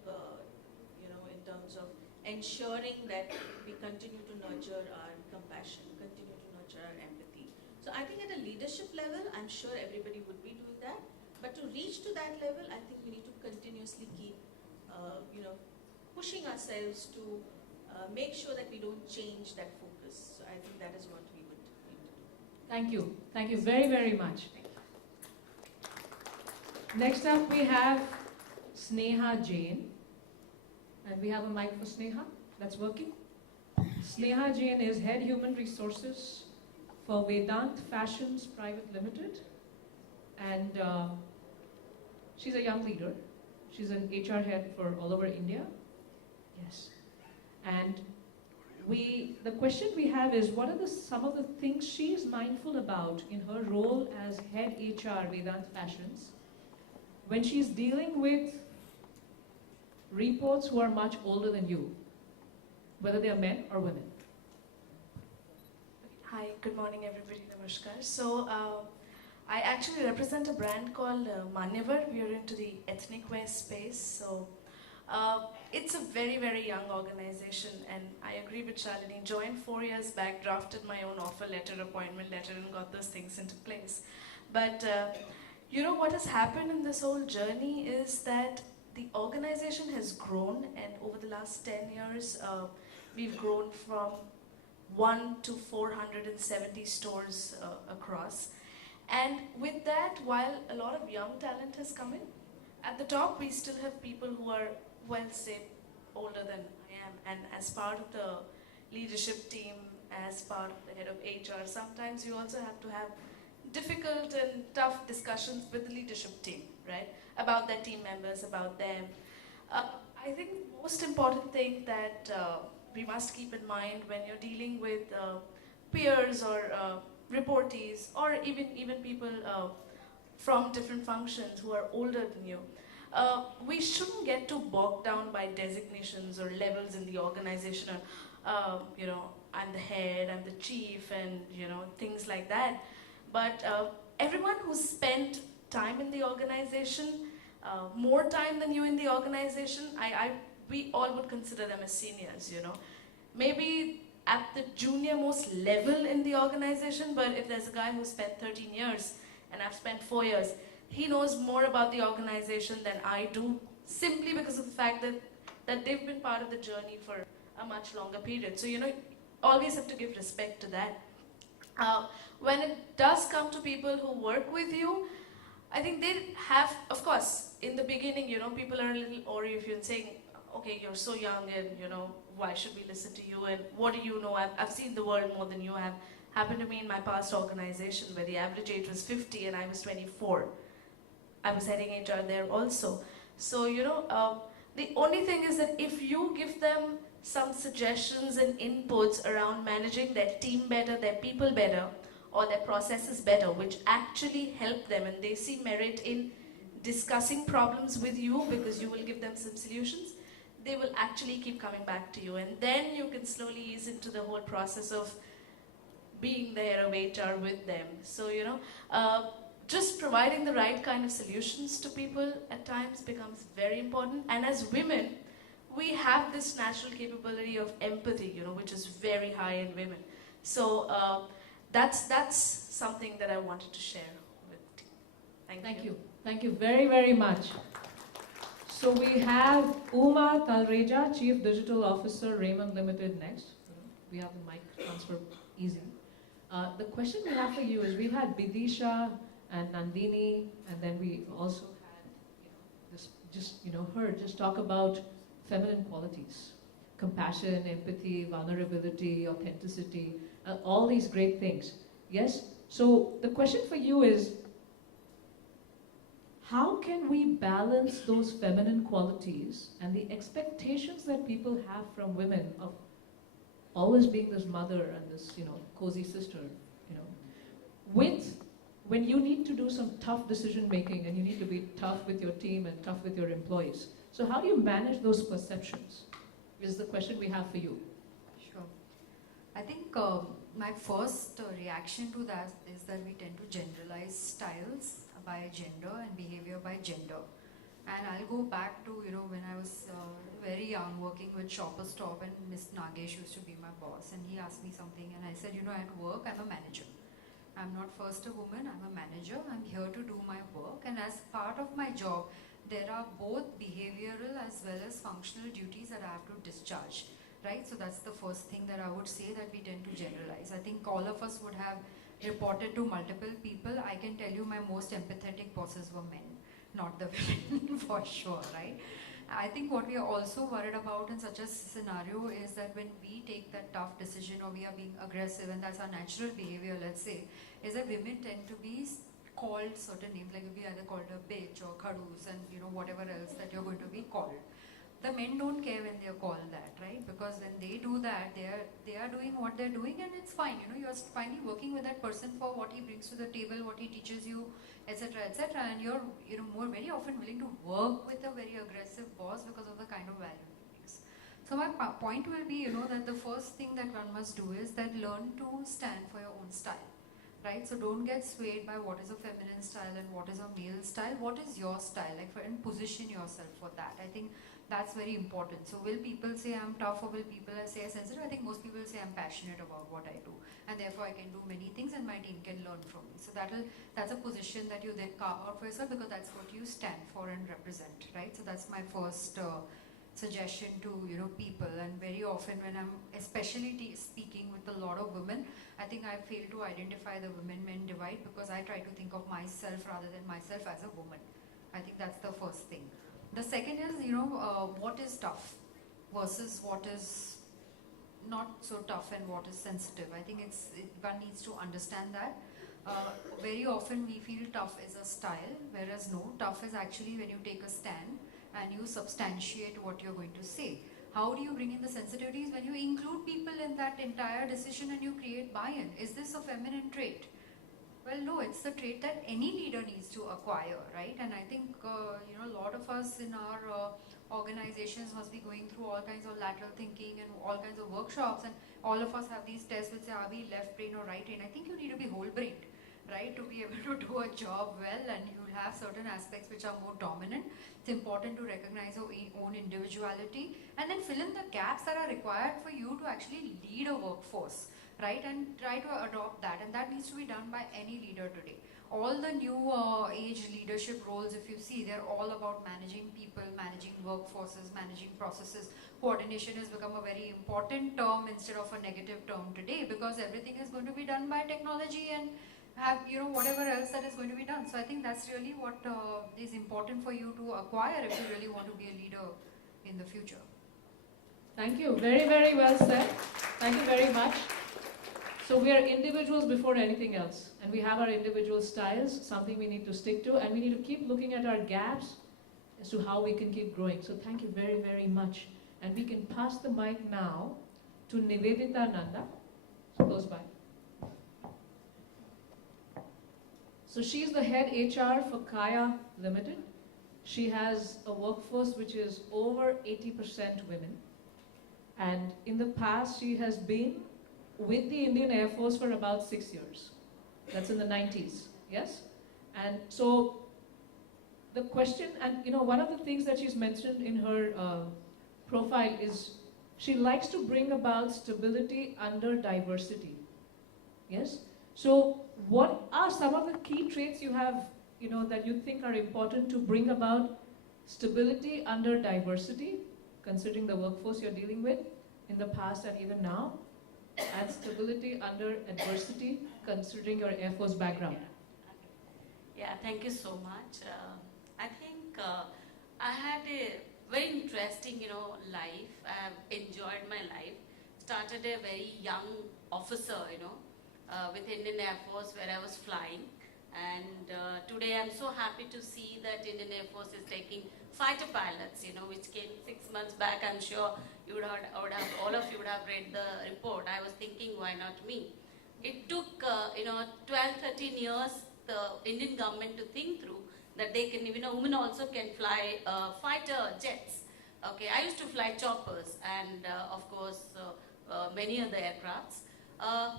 in terms of ensuring that we continue to nurture our compassion, continue to nurture our empathy. So I think at a leadership level, I'm sure everybody would be doing that. But to reach to that level, I think we need to continuously keep, pushing ourselves to make sure that we don't change that focus. So I think that is what we would need to do. Thank you. Thank you very, very much. Next up we have Nehas Journey. And we have a mic for Sneha. That's working. Nehas Journey is Head Human Resources for Vedant Fashions Private Limited. And she's a young leader. She's an HR head for all over India. Yes. And the question we have is, what are some of the things she's mindful about in her role as head HR Vedant Fashions when she's dealing with reports who are much older than you, whether they are men or women? Hi, good morning everybody, namaskar. So I actually represent a brand called Manyavar. We are into the ethnic wear space. So it's a very, very young organization, and I agree with Shalini. Joined 4 years back, drafted my own offer letter, appointment letter, and got those things into place. But what has happened in this whole journey is that the organization has grown, and over the last 10 years, we've grown from 1 to 470 stores across. And with that, while a lot of young talent has come in, at the top we still have people who are, well, say, older than I am. And as part of the leadership team, as part of the head of HR, sometimes you also have to have difficult and tough discussions with the leadership team, right? About their team members, about them. I think the most important thing that we must keep in mind when you're dealing with peers or reportees, or even people from different functions who are older than you, we shouldn't get too bogged down by designations or levels in the organization. I'm the head, I'm the chief, and things like that. But everyone who's spent time in the organization, more time than you in the organization, we all would consider them as seniors, Maybe at the junior most level in the organization, but if there's a guy who spent 13 years and I've spent 4 years, he knows more about the organization than I do, simply because of the fact that they've been part of the journey for a much longer period. So, always have to give respect to that. When it does come to people who work with you, I think they have, of course, in the beginning, people are a little ornery if you're saying, okay, you're so young and, why should we listen to you? And what do you know? I've seen the world more than you have. Happened to me in my past organization where the average age was 50 and I was 24. I was heading HR there also. So, the only thing is that if you give them some suggestions and inputs around managing their team better, their people better, or their processes better, which actually help them, and they see merit in discussing problems with you because you will give them some solutions, they will actually keep coming back to you. And then you can slowly ease into the whole process of being the head of HR with them. So, just providing the right kind of solutions to people at times becomes very important. And as women, we have this natural capability of empathy, which is very high in women. So that's something that I wanted to share with you. Thank you. Thank you very, very much. So we have Uma Talreja, Chief Digital Officer, Raymond Limited, next. We have the mic transfer easy. The question we have for you is, we've had Bidisha and Nandini, and then we also had her just talk about feminine qualities. Compassion, empathy, vulnerability, authenticity, all these great things. Yes? So the question for you is, how can we balance those feminine qualities and the expectations that people have from women of always being this mother and this, cozy sister, with when you need to do some tough decision making and you need to be tough with your team and tough with your employees. So how do you manage those perceptions? Is the question we have for you. Sure. I think my first reaction to that is that we tend to generalize styles by gender and behavior by gender. And I'll go back to, when I was very young working with Shopper Stop, and Miss Nagesh used to be my boss, and he asked me something and I said, at work I'm a manager. I'm not first a woman, I'm a manager. I'm here to do my work, and as part of my job, there are both behavioral as well as functional duties that I have to discharge, right? So that's the first thing that I would say, that we tend to generalize. I think all of us would have reported to multiple people. I can tell you my most empathetic bosses were men, not the women for sure, right? I think what we are also worried about in such a scenario is that when we take that tough decision or we are being aggressive, and that's our natural behavior, let's say, is that women tend to be called certain names, like we either called a bitch or khadus and whatever else that you're going to be called. The men don't care when they're called that, right? Because when they do that, they are doing what they're doing, and it's fine. You're finally working with that person for what he brings to the table, what he teaches you, etc., etc. And you're more very often willing to work with a very aggressive boss because of the kind of value he brings. So my point will be, that the first thing that one must do is that learn to stand for your own style. Right? So don't get swayed by what is a feminine style and what is a male style. What is your style? And position yourself for that. I think that's very important. So will people say I'm tough, or will people say I'm sensitive? I think most people say I'm passionate about what I do, and therefore I can do many things and my team can learn from me. So that's a position that you then carve out for yourself, because that's what you stand for and represent, right? So that's my first suggestion to people. And very often when I'm especially speaking with a lot of women, I think I fail to identify the women-men divide, because I try to think of myself rather than myself as a woman. I think that's the first thing. The second is, what is tough versus what is not so tough and what is sensitive. I think one needs to understand that. Very often we feel tough is a style, whereas no, tough is actually when you take a stand and you substantiate what you're going to say. How do you bring in the sensitivities? When you include people in that entire decision and you create buy-in. Is this a feminine trait? Well, no, it's the trait that any leader needs to acquire, right? And I think, a lot of us in our organizations must be going through all kinds of lateral thinking and all kinds of workshops, and all of us have these tests which say, are we left brain or right brain? I think you need to be whole brained, right, to be able to do a job well, and you'll have certain aspects which are more dominant. It's important to recognize your own individuality and then fill in the gaps that are required for you to actually lead a workforce, right, and try to adopt that. And that needs to be done by any leader today. All the new age leadership roles, if you see, they're all about managing people, managing workforces, managing processes. Coordination has become a very important term instead of a negative term today, because everything is going to be done by technology and have whatever else that is going to be done. So I think that's really what is important for you to acquire if you really want to be a leader in the future. Thank you. Very, very well said. Thank you very much. So we are individuals before anything else, and we have our individual styles, something we need to stick to, and we need to keep looking at our gaps as to how we can keep growing. So thank you very, very much. And we can pass the mic now to Nivedita Nanda, close by. So she's the head HR for Kaya Limited. She has a workforce which is over 80% women. And in the past, she has been with the Indian Air Force for about 6 years. That's in the 90s, yes? And so the question, and one of the things that she's mentioned in her profile is she likes to bring about stability under diversity, yes? So what are some of the key traits you have, that you think are important to bring about stability under diversity, considering the workforce you're dealing with in the past and even now, and stability under adversity, considering your Air Force background? Yeah, thank you so much. I think I had a very interesting, life. I have enjoyed my life. Started a very young officer, with Indian Air Force where I was flying. And today I'm so happy to see that Indian Air Force is taking fighter pilots, which came 6 months back. I'm sure you would have, all of you would have read the report. I was thinking, why not me? It took, 12, 13 years, the Indian government to think through that they can, women also can fly fighter jets. Okay, I used to fly choppers and, of course, many other aircrafts.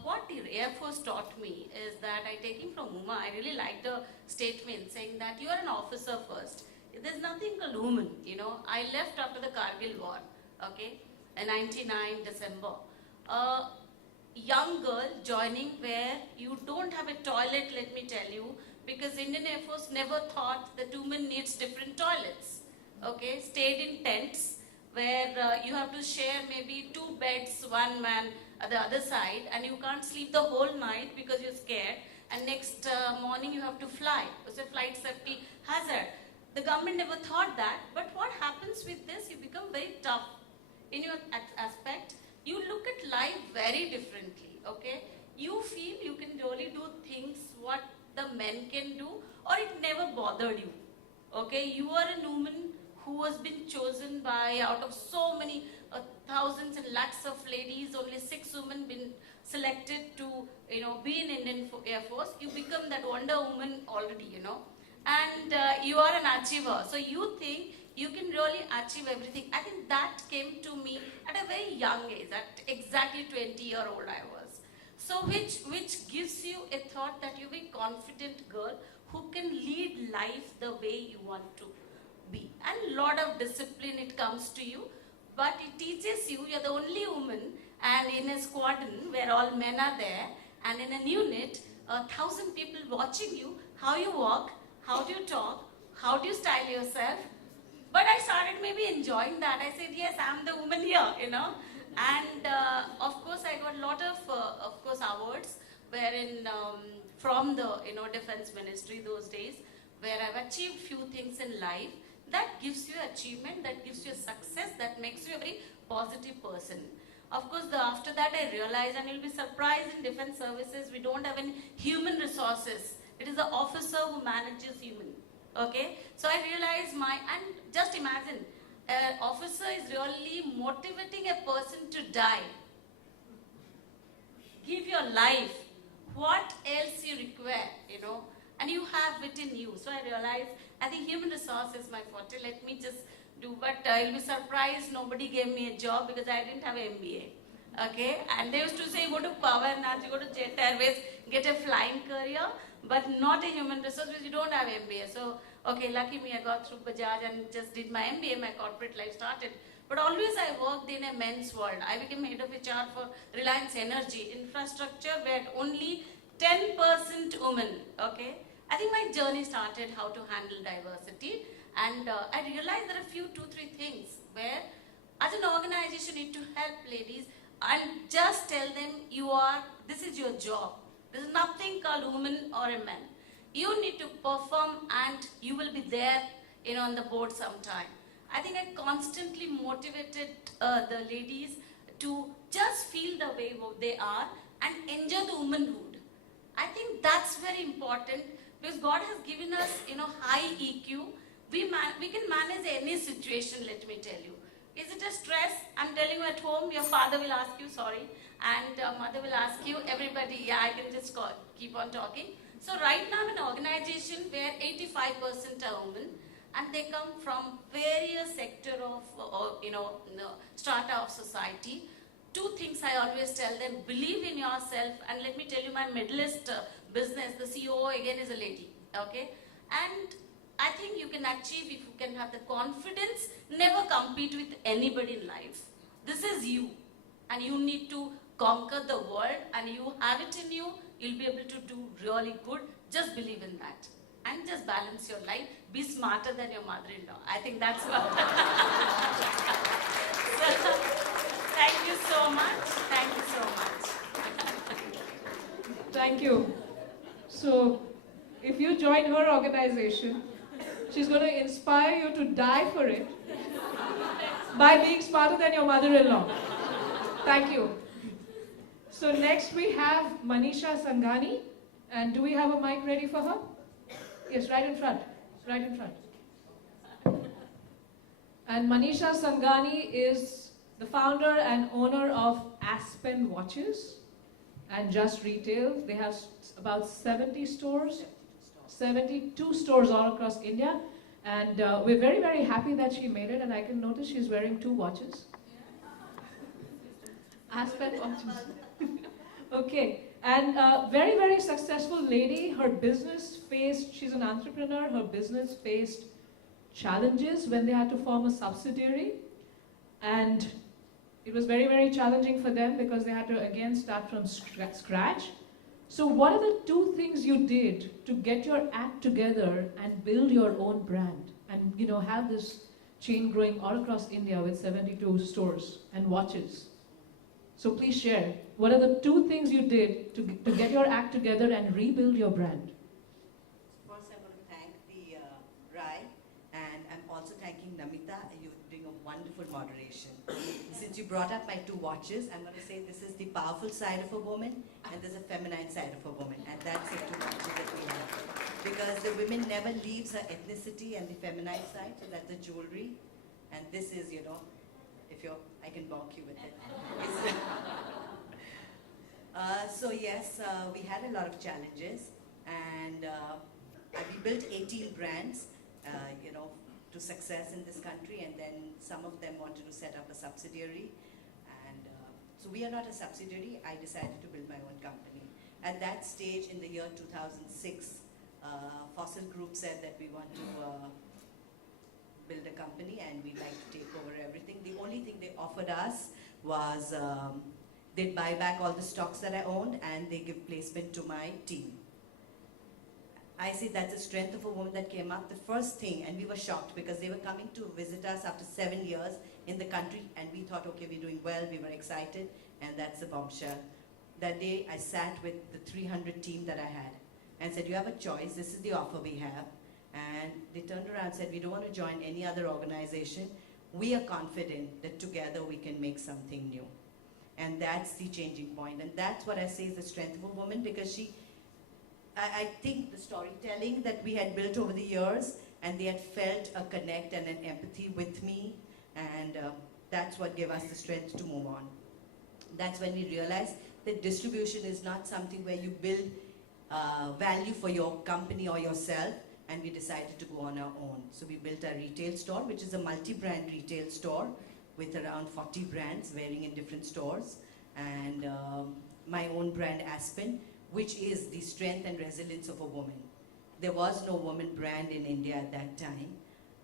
What the Air Force taught me is that I taking from Uma, I really liked the statement saying that you are an officer first. There's nothing called woman, I left after the Kargil war, okay, in 99 December. Young girl joining where you don't have a toilet, let me tell you, because Indian Air Force never thought that women needs different toilets, okay, stayed in tents where you have to share maybe 2 beds, 1 man at the other side, and you can't sleep the whole night because you're scared, and next morning you have to fly. It's a flight safety hazard. The government never thought that, but what happens with this, you become very tough in your aspect. You look at life very differently, okay? You feel you can really do things what the men can do, or it never bothered you, okay? You are a woman who has been chosen by, out of so many thousands and lakhs of ladies, only 6 women been selected to, be in Indian Air Force. You become that Wonder Woman already, and you are an achiever. So you think you can really achieve everything. I think that came to me at a very young age, at exactly 20-year-old I was. So which gives you a thought that you're a very confident girl who can lead life the way you want to be. And lot of discipline it comes to you, but it teaches you, you're the only woman, and in a squadron where all men are there, and in a unit, 1,000 people watching you, how you walk, how do you talk, how do you style yourself. But I started maybe enjoying that. I said, yes, I'm the woman here, And of course, I got a lot of course, awards wherein from the Defense Ministry those days, where I've achieved few things in life. That gives you achievement, that gives you success, that makes you a very positive person. Of course, after that I realized, and you'll be surprised, in defense services, we don't have any human resources. It is the officer who manages human. Okay? So I realized and just imagine, an officer is really motivating a person to die. Give your life. What else you require, and you have it in you. So I realized, I think human resource is my forte. Let me just do, but you'll be surprised, nobody gave me a job because I didn't have an MBA. Okay? And they used to say, go to Power Nats, you go to Jet Airways, get a flying career, but not a human resource because you don't have MBA. So, okay, lucky me, I got through Bajaj and just did my MBA, my corporate life started. But always I worked in a men's world. I became head of HR for Reliance Energy, infrastructure where only 10% women, okay? I think my journey started how to handle diversity, and I realized there are 2-3 things where as an organization you need to help ladies and just tell them this is your job. There is nothing called woman or a man. You need to perform and you will be there, on the board sometime. I think I constantly motivated the ladies to just feel the way they are and enjoy the womanhood. I think that's very important because God has given us, high EQ. We can manage any situation, let me tell you. Is it a stress? I'm telling you at home, your father will ask you, sorry, and mother will ask you, everybody, yeah, I can just keep on talking. So right now I'm an organization where 85% are women, and they come from various sector of, strata of society. 2 things I always tell them: believe in yourself, and let me tell you, my medalist business, the CEO again is a lady, okay? And I think you can achieve if you can have the confidence, never compete with anybody in life. This is you, and you need to conquer the world, and you have it in you, you'll be able to do really good. Just believe in that. And just balance your life. Be smarter than your mother-in-law. I think that's what. So, thank you so much. Thank you so much. Thank you. So, if you join her organization, she's going to inspire you to die for it. by being smarter than your mother-in-law. Thank you. So next we have Manisha Sanghani. And do we have a mic ready for her? Yes, right in front. Right in front. And Manisha Sanghani is the founder and owner of Aspen Watches and Just Retail. They have about 70 stores, 72 stores all across India. And we're very, very happy that she made it. And I can notice she's wearing 2 watches. Aspen Watches. Okay. And very, very successful lady. Her business faced, she's an entrepreneur, her business faced challenges when they had to form a subsidiary. And it was very, very challenging for them because they had to again start from scratch. So what are the 2 things you did to get your act together and build your own brand and have this chain growing all across India with 72 stores and watches? So please share. What are the 2 things you did to get your act together and rebuild your brand? First, I want to thank the Rai, and I'm also thanking Namita. You're doing a wonderful moderation. Since you brought up my 2 watches, I'm going to say this is the powerful side of a woman, and there's a feminine side of a woman, and that's the 2 watches that we have. Because the woman never leaves her ethnicity and the feminine side, so that's the jewelry, and this is, if you're, I can bonk you with it. So yes, we had a lot of challenges, and we built 18 brands, to success in this country, and then some of them wanted to set up a subsidiary, and so we are not a subsidiary. I decided to build my own company. At that stage, in the year 2006, Fossil Group said that we want to build a company and we'd like to take over everything. The only thing they offered us was they'd buy back all the stocks that I owned and they give placement to my team. I say that's the strength of a woman that came up. The first thing, and we were shocked because they were coming to visit us after 7 years in the country, and we thought, okay, we're doing well, we were excited, and that's the bombshell. That day, I sat with the 300 team that I had and said, you have a choice, this is the offer we have. And they turned around and said, we don't want to join any other organization. We are confident that together we can make something new. And that's the changing point. And that's what I say is the strength of a woman, because I think the storytelling that we had built over the years, and they had felt a connect and an empathy with me, and that's what gave us the strength to move on. That's when we realized that distribution is not something where you build value for your company or yourself, and we decided to go on our own. So we built a retail store, which is a multi-brand retail store with around 40 brands varying in different stores, and my own brand Aspen, which is the strength and resilience of a woman. There was no woman brand in India at that time,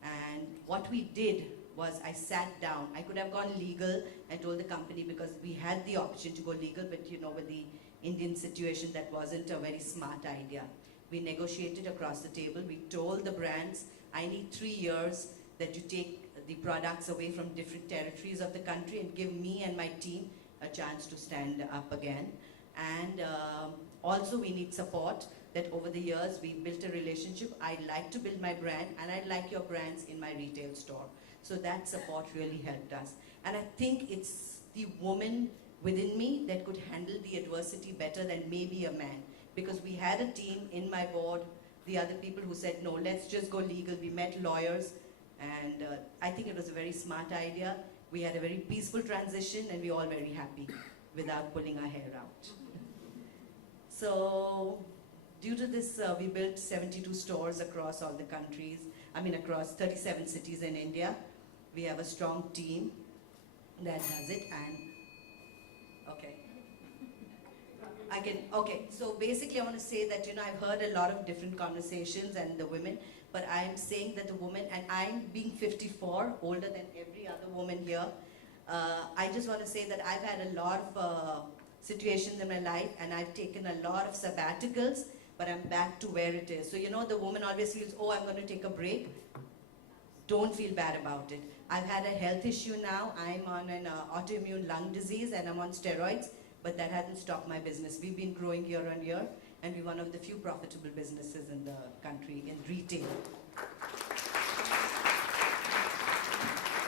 and what we did was I sat down. I could have gone legal and told the company, because we had the option to go legal, but with the Indian situation, that wasn't a very smart idea. We negotiated across the table. We told the brands, I need 3 years that you take the products away from different territories of the country and give me and my team a chance to stand up again. And also we need support, that over the years we built a relationship. I'd like to build my brand, and I'd like your brands in my retail store. So that support really helped us. And I think it's the woman within me that could handle the adversity better than maybe a man. Because we had a team in my board, the other people who said, no, let's just go legal. We met lawyers, and I think it was a very smart idea. We had a very peaceful transition, and we were all very happy without pulling our hair out. So due to this, we built 72 stores across all the countries, across 37 cities in India. We have a strong team that does it, and so basically I want to say that, I've heard a lot of different conversations and the women, but I'm saying that the woman, and I'm being 54, older than every other woman here, I just want to say that I've had a lot of situations in my life, and I've taken a lot of sabbaticals, but I'm back to where it is. So, the woman always feels, oh, I'm going to take a break. Don't feel bad about it. I've had a health issue now. I'm on an autoimmune lung disease, and I'm on steroids, but that hasn't stopped my business. We've been growing year on year, and we're one of the few profitable businesses in the country in retail.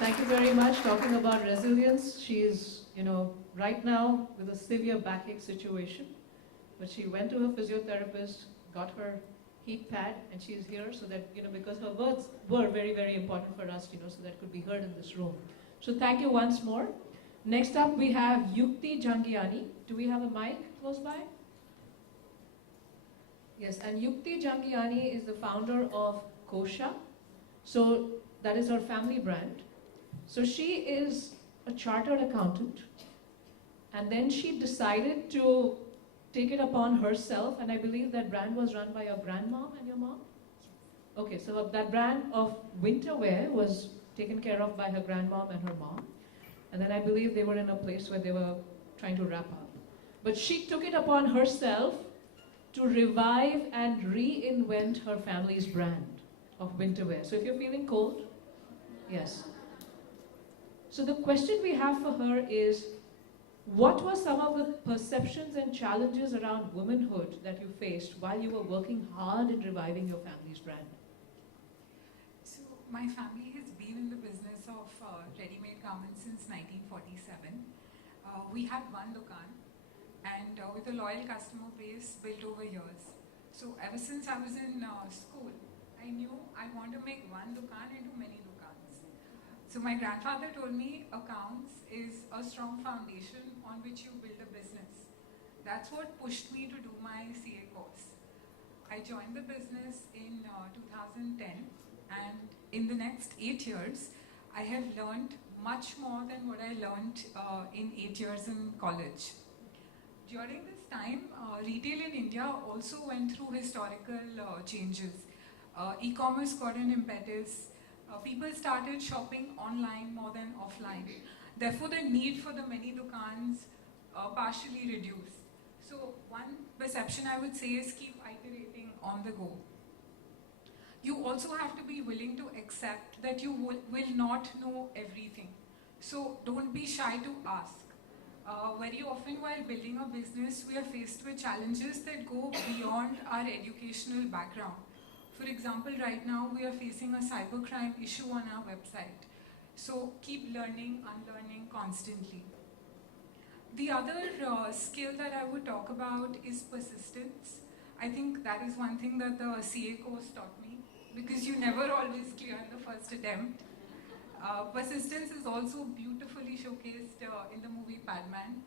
Thank you very much. Talking about resilience, she's, right now with a severe backache situation, but she went to her physiotherapist, got her heat pad, and she's here so that, because her words were very, very important for us, so that could be heard in this room. So thank you once more. Next up, we have Yukti Jangiani. Do we have a mic close by? Yes, and Yukti Jangiani is the founder of Kosha. So that is her family brand. So she is a chartered accountant, and then she decided to take it upon herself, and I believe that brand was run by your grandmom and your mom? Okay, so that brand of winter wear was taken care of by her grandmom and her mom, and then I believe they were in a place where they were trying to wrap up. But she took it upon herself to revive and reinvent her family's brand of winter wear. So if you're feeling cold, yes. So the question we have for her is, what were some of the perceptions and challenges around womanhood that you faced while you were working hard in reviving your family's brand? So my family has been in the business of ready-made garments since 1947. We had one dukaan, and with a loyal customer base built over years. So ever since I was in school, I knew I want to make one dukaan into many dukans. So my grandfather told me accounts is a strong foundation on which you build a business. That's what pushed me to do my CA course. I joined the business in 2010, and in the next 8 years, I have learned much more than what I learned in 8 years in college. During this time, retail in India also went through historical changes. E-commerce got an impetus. People started shopping online more than offline. Therefore, the need for the many dukans partially reduced. So one perception I would say is keep iterating on the go. You also have to be willing to accept that you will not know everything. So don't be shy to ask. Very often while building a business, we are faced with challenges that go beyond our educational background. For example, right now we are facing a cybercrime issue on our website. So keep learning, unlearning constantly. The other skill that I would talk about is persistence. I think that is one thing that the CA course taught me, because you never always clear in the first attempt. Persistence is also beautifully showcased in the movie Padman.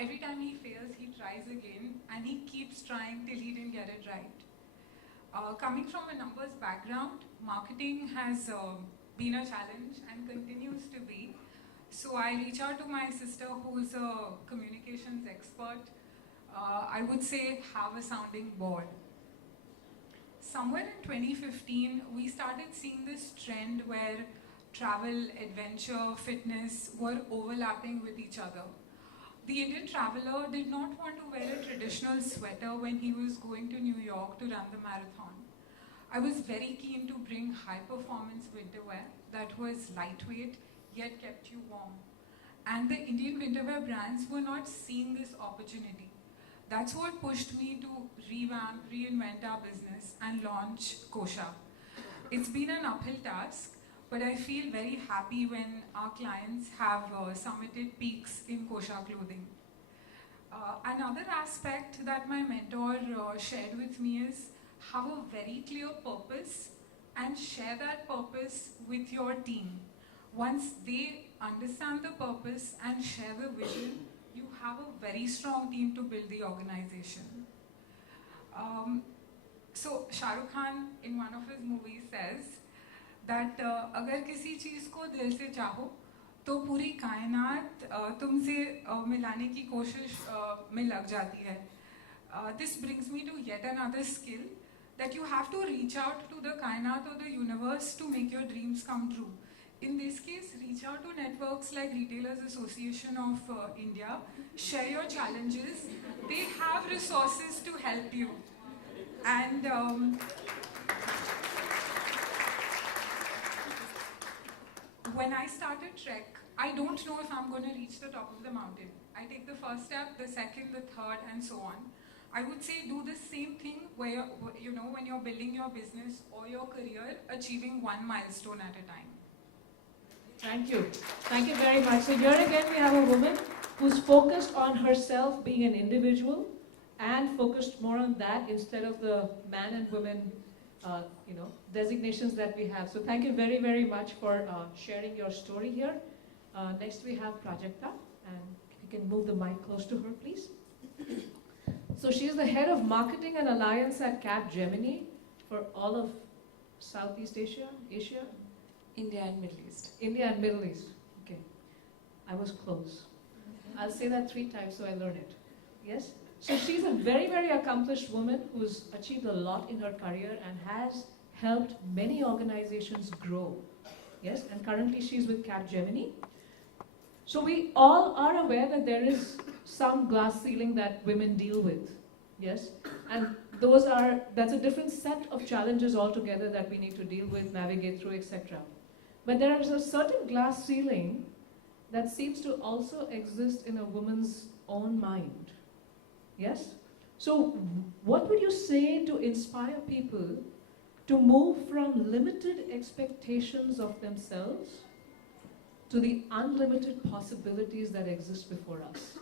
Every time he fails, he tries again, and he keeps trying till he didn't get it right. Coming from a numbers background, marketing has been a challenge and continues to be. So I reach out to my sister, who is a communications expert. I would say have a sounding board. Somewhere in 2015, we started seeing this trend where travel, adventure, fitness were overlapping with each other. The Indian traveler did not want to wear a traditional sweater when he was going to New York to run the marathon. I was very keen to bring high-performance winter wear that was lightweight, yet kept you warm. And the Indian winter wear brands were not seeing this opportunity. That's what pushed me to revamp, reinvent our business and launch Kosha. It's been an uphill task, but I feel very happy when our clients have summited peaks in Kosha clothing. Another aspect that my mentor shared with me is have a very clear purpose and share that purpose with your team. Once they understand the purpose and share the vision, you have a very strong team to build the organization. So Shah Rukh Khan in one of his movies says that अगर किसी चीज़ को दिल से चाहो तो पूरी कायनात तुमसे मिलाने की कोशिश में लग जाती है. This brings me to yet another skill that you have to reach out to the kainat or the universe to make your dreams come true. In this case, reach out to networks like Retailers Association of India, share your challenges. They have resources to help you. And when I started Trek, I don't know if I'm going to reach the top of the mountain. I take the first step, the second, the third, and so on. I would say do the same thing where, when you're building your business or your career, achieving one milestone at a time. Thank you. Thank you very much. So here again we have a woman who's focused on herself being an individual and focused more on that instead of the man and women designations that we have. So thank you very, very much for sharing your story here. Next we have Prajakta, and if you can move the mic close to her, please. So she is the head of marketing and alliance at Capgemini for all of Southeast Asia, India and Middle East. India and Middle East. Okay, I was close. I'll say that 3 times so I learn it. Yes? So she's a very, very accomplished woman who's achieved a lot in her career and has helped many organizations grow. Yes? And currently she's with Capgemini. So we all are aware that there is some glass ceiling that women deal with. Yes? And that's a different set of challenges altogether that we need to deal with, navigate through, etc. But there is a certain glass ceiling that seems to also exist in a woman's own mind. Yes? So what would you say to inspire people to move from limited expectations of themselves to the unlimited possibilities that exist before us?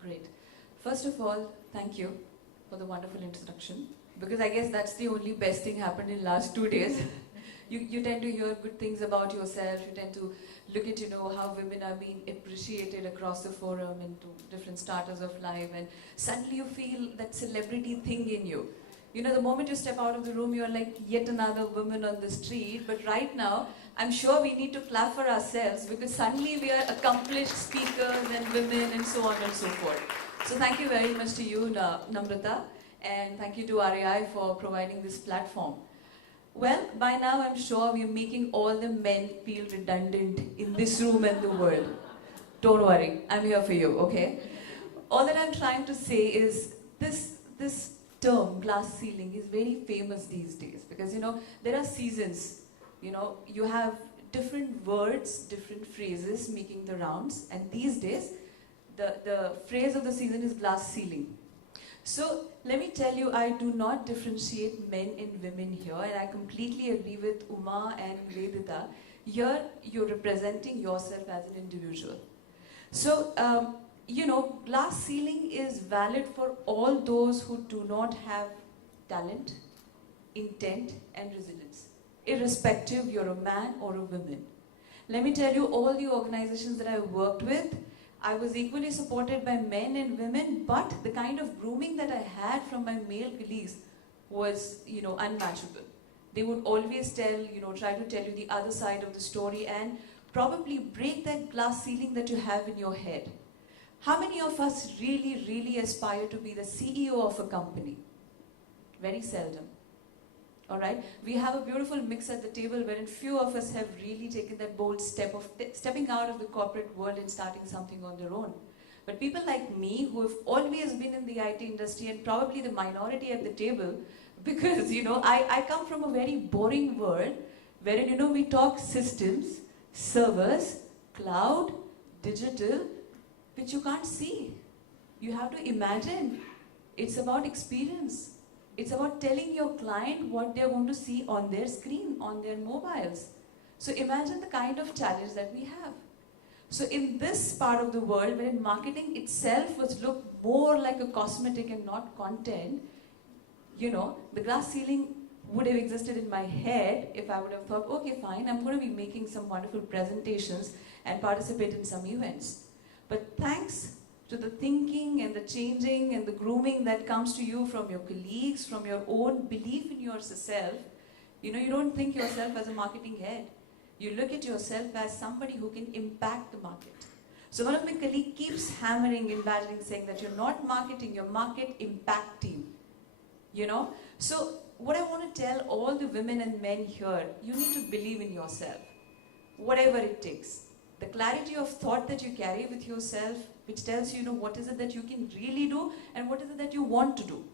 Great. First of all, thank you for the wonderful introduction, because I guess that's the only best thing happened in the last 2 days. You tend to hear good things about yourself, you tend to look at how women are being appreciated across the forum into different starters of life, and suddenly you feel that celebrity thing in you. The moment you step out of the room, you're like yet another woman on the street, but right now, I'm sure we need to clap for ourselves because suddenly we are accomplished speakers and women and so on and so forth. So thank you very much to you, Namrata, and thank you to RAI for providing this platform. Well, by now I'm sure we're making all the men feel redundant in this room and the world. Don't worry, I'm here for you, okay? All that I'm trying to say is this term, glass ceiling, is very famous these days because, there are seasons. You have different words, different phrases making the rounds, and these days, the phrase of the season is glass ceiling. So, let me tell you, I do not differentiate men and women here, and I completely agree with Uma and Vedita. Here, you're representing yourself as an individual. So, glass ceiling is valid for all those who do not have talent, intent, and resilience, irrespective you're a man or a woman. Let me tell you, all the organizations that I worked with, I was equally supported by men and women, but the kind of grooming that I had from my male colleagues was, unmatchable. They would always try to tell you the other side of the story and probably break that glass ceiling that you have in your head. How many of us really, really aspire to be the CEO of a company? Very seldom. All right? We have a beautiful mix at the table wherein few of us have really taken that bold step of stepping out of the corporate world and starting something on their own. But people like me who have always been in the IT industry and probably the minority at the table, because, I come from a very boring world wherein, we talk systems, servers, cloud, digital, which you can't see. You have to imagine. It's about experience. It's about telling your client what they're going to see on their screen, on their mobiles. So imagine the kind of challenge that we have. So in this part of the world, wherein marketing itself was looked more like a cosmetic and not content, the glass ceiling would have existed in my head if I would have thought, okay, fine, I'm going to be making some wonderful presentations and participate in some events. But thanks to the thinking and the changing and the grooming that comes to you from your colleagues, from your own belief in yourself, you don't think yourself as a marketing head. You look at yourself as somebody who can impact the market. So one of my colleagues keeps hammering and badgering, saying that you're not marketing, you're market impact team. So what I want to tell all the women and men here, you need to believe in yourself, whatever it takes. The clarity of thought that you carry with yourself, which tells you, what is it that you can really do and what is it that you want to do,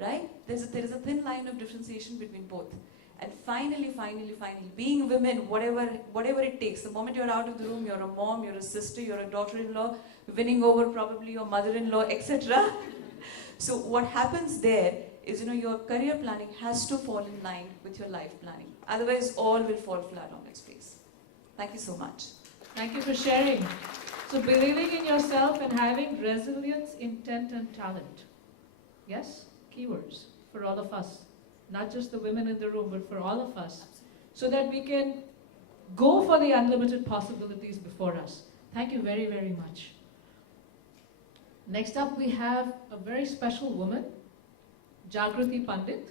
right? There is a thin line of differentiation between both. And finally, being women, whatever it takes, the moment you're out of the room, you're a mom, you're a sister, you're a daughter-in-law, winning over probably your mother-in-law, etc. So what happens there is, your career planning has to fall in line with your life planning. Otherwise, all will fall flat on its face. Thank you so much. Thank you for sharing. So believing in yourself and having resilience, intent, and talent. Yes? Keywords for all of us. Not just the women in the room, but for all of us. So that we can go for the unlimited possibilities before us. Thank you very, very much. Next up, we have a very special woman, Jagrati Pandit.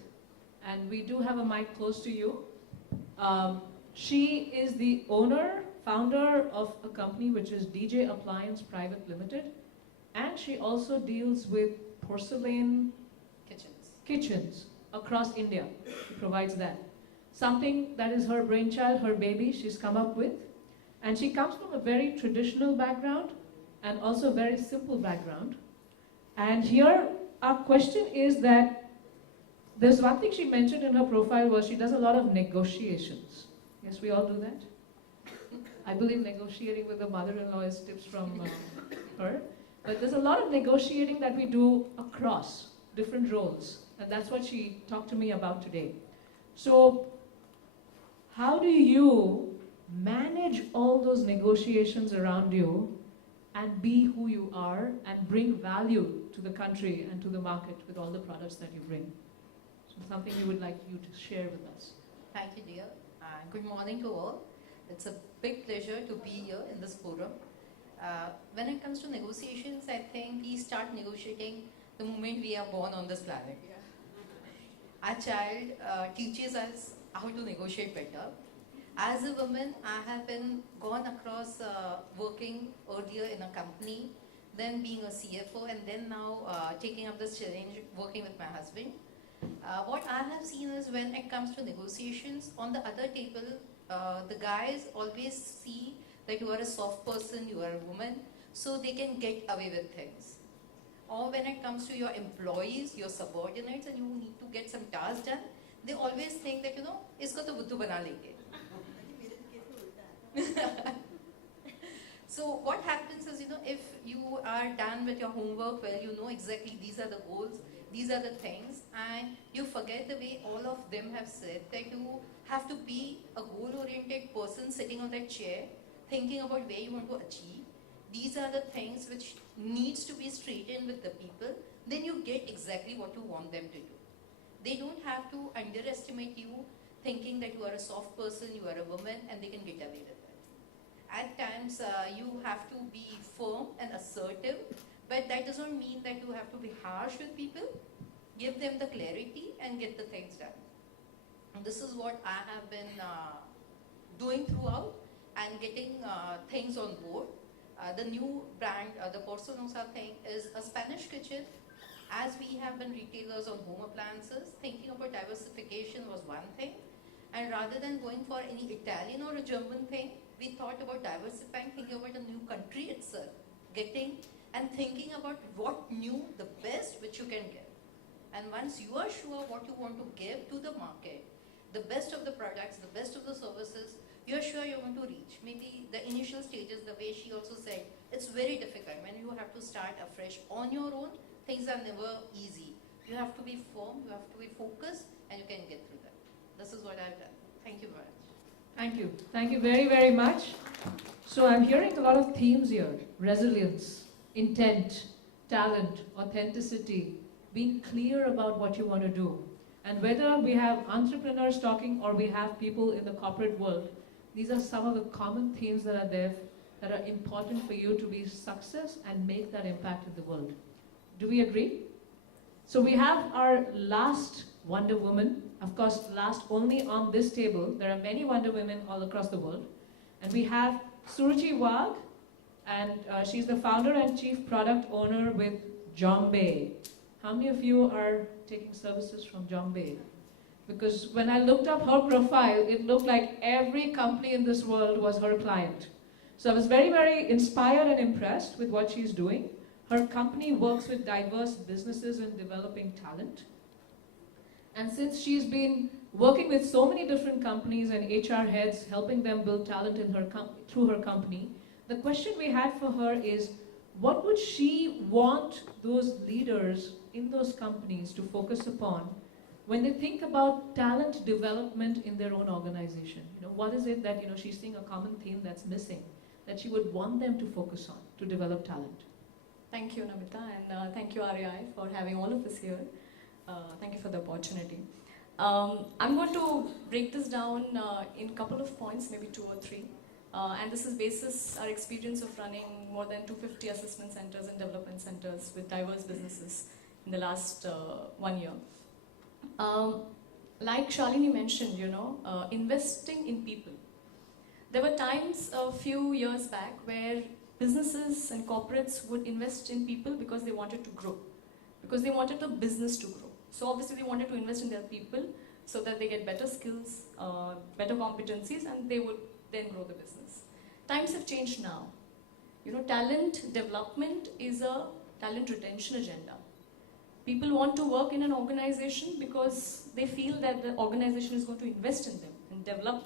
And we do have a mic close to you. She is the founder of a company which is DJ Appliance Private Limited. And she also deals with porcelain kitchens across India. She provides that. Something that is her brainchild, her baby, she's come up with. And she comes from a very traditional background and also a very simple background. And here our question is that there's one thing she mentioned in her profile was she does a lot of negotiations. Yes, we all do that. I believe negotiating with the mother-in-law is tips from her. But there's a lot of negotiating that we do across different roles. And that's what she talked to me about today. So how do you manage all those negotiations around you and be who you are and bring value to the country and to the market with all the products that you bring? So something we would like you to share with us. Thank you, dear. And good morning to all. It's a big pleasure to be here in this forum. When it comes to negotiations, I think we start negotiating the moment we are born on this planet. Our child teaches us how to negotiate better. As a woman, I have gone across working earlier in a company, then being a CFO, and then now taking up this challenge, working with my husband. What I have seen is when it comes to negotiations, on the other table, the guys always see that you are a soft person, you are a woman, so they can get away with things. Or when it comes to your employees, your subordinates, and you need to get some tasks done, they always think that, isko to buddhu bana lenge. So what happens is, if you are done with your homework, well, you know exactly these are the goals, these are the things, and you forget the way all of them have said that you have to be a goal-oriented person sitting on that chair, thinking about where you want to achieve. These are the things which needs to be straightened with the people, then you get exactly what you want them to do. They don't have to underestimate you, thinking that you are a soft person, you are a woman, and they can get away with it. At times, you have to be firm and assertive, but that doesn't mean that you have to be harsh with people. Give them the clarity and get the things done. And this is what I have been doing throughout and getting things on board. The new brand, the Porcelanosa thing, is a Spanish kitchen. As we have been retailers on home appliances, thinking about diversification was one thing. And rather than going for any Italian or a German thing, we thought about diversifying, thinking about a new country itself, getting and thinking about what new, the best which you can give. And once you are sure what you want to give to the market, the best of the products, the best of the services, you're sure you're going to reach. Maybe the initial stages, the way she also said, it's very difficult. When you have to start afresh on your own, things are never easy. You have to be firm, you have to be focused, and you can get through that. This is what I've done. Thank you very much. Thank you. Thank you very, very much. So I'm hearing a lot of themes here. Resilience, intent, talent, authenticity, being clear about what you want to do. And whether we have entrepreneurs talking or we have people in the corporate world, these are some of the common themes that are there that are important for you to be success and make that impact in the world. Do we agree? So we have our last Wonder Woman, of course last only on this table. There are many Wonder Women all across the world. And we have Suruchi Wag, and she's the founder and chief product owner with Jombe. How many of you are taking services from Jombe? Because when I looked up her profile, it looked like every company in this world was her client. So I was very, very inspired and impressed with what she's doing. Her company works with diverse businesses in developing talent. And since she's been working with so many different companies and HR heads, helping them build talent in her through her company, the question we had for her is, what would she want those leaders in those companies to focus upon when they think about talent development in their own organization, what is it that she's seeing a common theme that's missing that she would want them to focus on to develop talent? Thank you, Namita, and thank you, RAI, for having all of us here. Thank you for the opportunity. I'm going to break this down in a couple of points, maybe 2 or 3. And this is basis our experience of running more than 250 assessment centers and development centers with diverse businesses in the last 1 year. Like Shalini mentioned, investing in people. There were times a few years back where businesses and corporates would invest in people because they wanted to grow, because they wanted the business to grow. So obviously they wanted to invest in their people so that they get better skills, better competencies, and they would then grow the business. Times have changed now. Talent development is a talent retention agenda. People want to work in an organization because they feel that the organization is going to invest in them and develop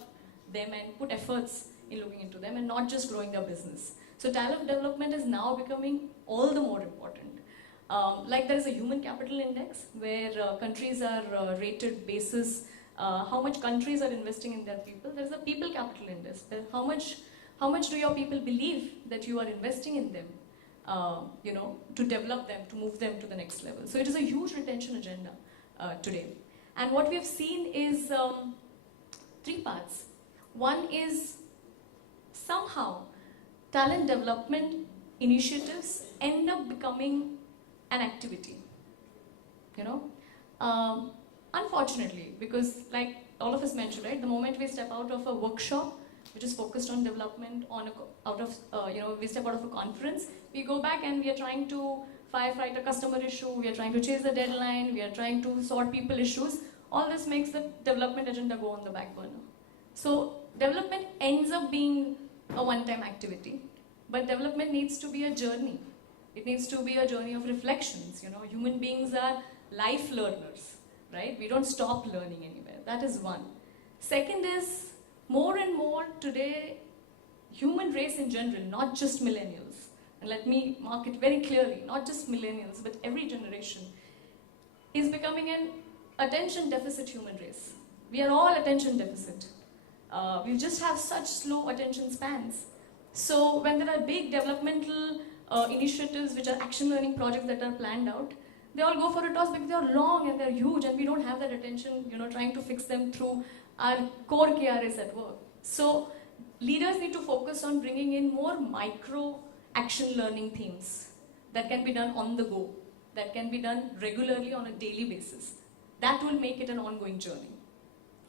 them and put efforts in looking into them and not just growing their business. So talent development is now becoming all the more important. Like there is a human capital index where countries are rated basis how much countries are investing in their people. There is a people capital index. How much do your people believe that you are investing in them, to develop them, to move them to the next level. So it is a huge retention agenda today. And what we have seen is 3 parts. One is somehow talent development initiatives end up becoming an activity, unfortunately, because like all of us mentioned, right, the moment we step out of a workshop which is focused on development, we step out of a conference, we go back and we are trying to firefight a customer issue, we are trying to chase the deadline, we are trying to sort people issues. All this makes the development agenda go on the back burner. So development ends up being a one-time activity, but development needs to be a journey. It needs to be a journey of reflections. Human beings are life learners, right? We don't stop learning anywhere. That is one. Second is, more and more today, human race in general, not just millennials, and let me mark it very clearly, not just millennials, but every generation, is becoming an attention deficit human race. We are all attention deficit. We just have such slow attention spans. So when there are big developmental initiatives which are action learning projects that are planned out, they all go for a toss because they are long and they are huge and we don't have that attention, trying to fix them through our core KRAs at work. So leaders need to focus on bringing in more micro action learning themes that can be done on the go, that can be done regularly on a daily basis. That will make it an ongoing journey.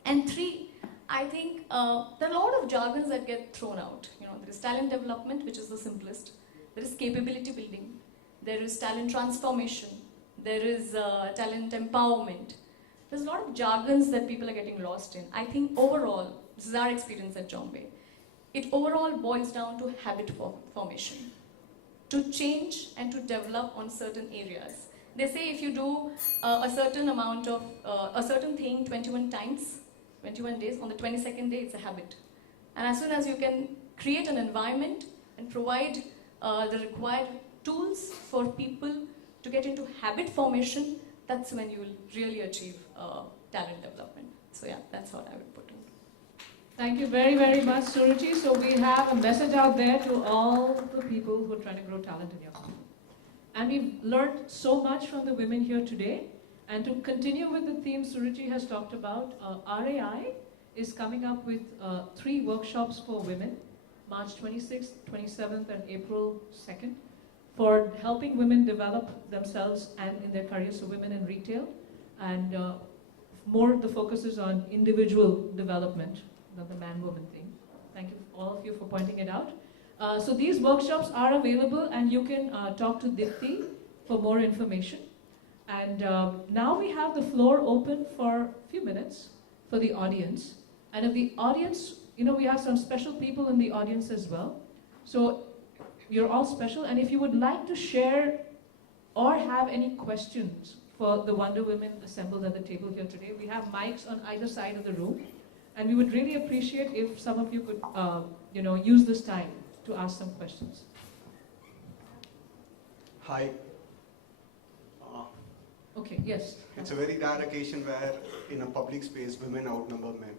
And 3, I think there are a lot of jargons that get thrown out. There is talent development, which is the simplest. There is capability building. There is talent transformation. There is talent empowerment. There's a lot of jargons that people are getting lost in. I think overall, this is our experience at Jombay, it overall boils down to habit formation, to change and to develop on certain areas. They say if you do a certain amount of, a certain thing 21 times, 21 days, on the 22nd day, it's a habit. And as soon as you can create an environment and provide the required tools for people to get into habit formation, that's when you will really achieve talent development. So yeah, that's what I would put in. Thank you very, very much, Suruchi. So we have a message out there to all the people who are trying to grow talent in your company. And we've learned so much from the women here today. And to continue with the theme Suruchi has talked about, RAI is coming up with 3 workshops for women, March 26th, 27th, and April 2nd, for helping women develop themselves and in their careers, so women in retail. And more the focus is on individual development, not the man-woman thing. Thank you, all of you, for pointing it out. So these workshops are available, and you can talk to Dipti for more information. And now we have the floor open for a few minutes for the audience. And if the audience, we have some special people in the audience as well. So you're all special, and if you would like to share or have any questions for the Wonder Women assembled at the table here today, we have mics on either side of the room. And we would really appreciate if some of you could, use this time to ask some questions. Hi. Okay. Okay, yes. It's a very rare occasion where in a public space women outnumber men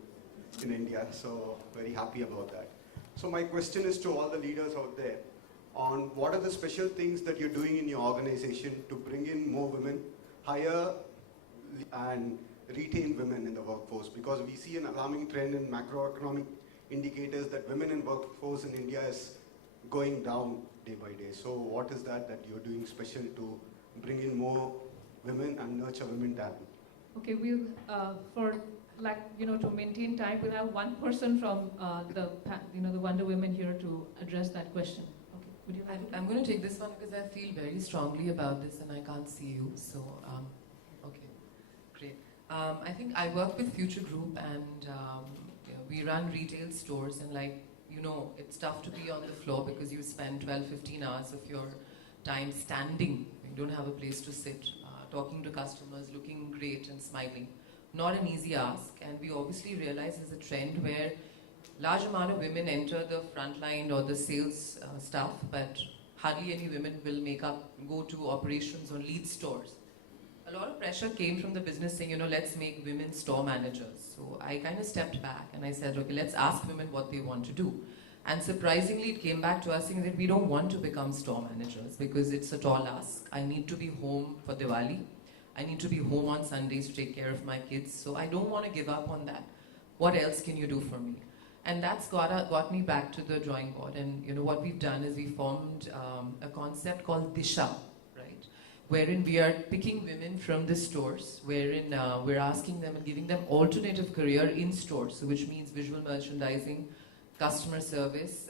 in India, so very happy about that. So my question is to all the leaders out there on what are the special things that you're doing in your organization to bring in more women, hire and retain women in the workforce, because we see an alarming trend in macroeconomic indicators that women in workforce in India is going down day by day. So what is that you're doing special to bring in more women and nurture women talent? Okay, we'll, to maintain time, we'll have one person from the Wonder Women here to address that question. Okay, would you like I'm going to take this one because I feel very strongly about this and I can't see you. So, okay, great. I think I work with Future Group and we run retail stores and it's tough to be on the floor because you spend 12-15 hours of your time standing. You don't have a place to sit, talking to customers, looking great and smiling. Not an easy ask, and we obviously realize there's a trend where large amount of women enter the front line or the sales staff, but hardly any women will go to operations or lead stores. A lot of pressure came from the business saying, let's make women store managers. So I kind of stepped back and I said, okay, let's ask women what they want to do. And surprisingly, it came back to us saying that we don't want to become store managers because it's a tall ask. I need to be home for Diwali. I need to be home on Sundays to take care of my kids. So I don't want to give up on that. What else can you do for me? And that's got me back to the drawing board. And what we've done is we formed a concept called Disha, right? Wherein we are picking women from the stores, wherein we're asking them and giving them alternative career in stores, so which means visual merchandising, customer service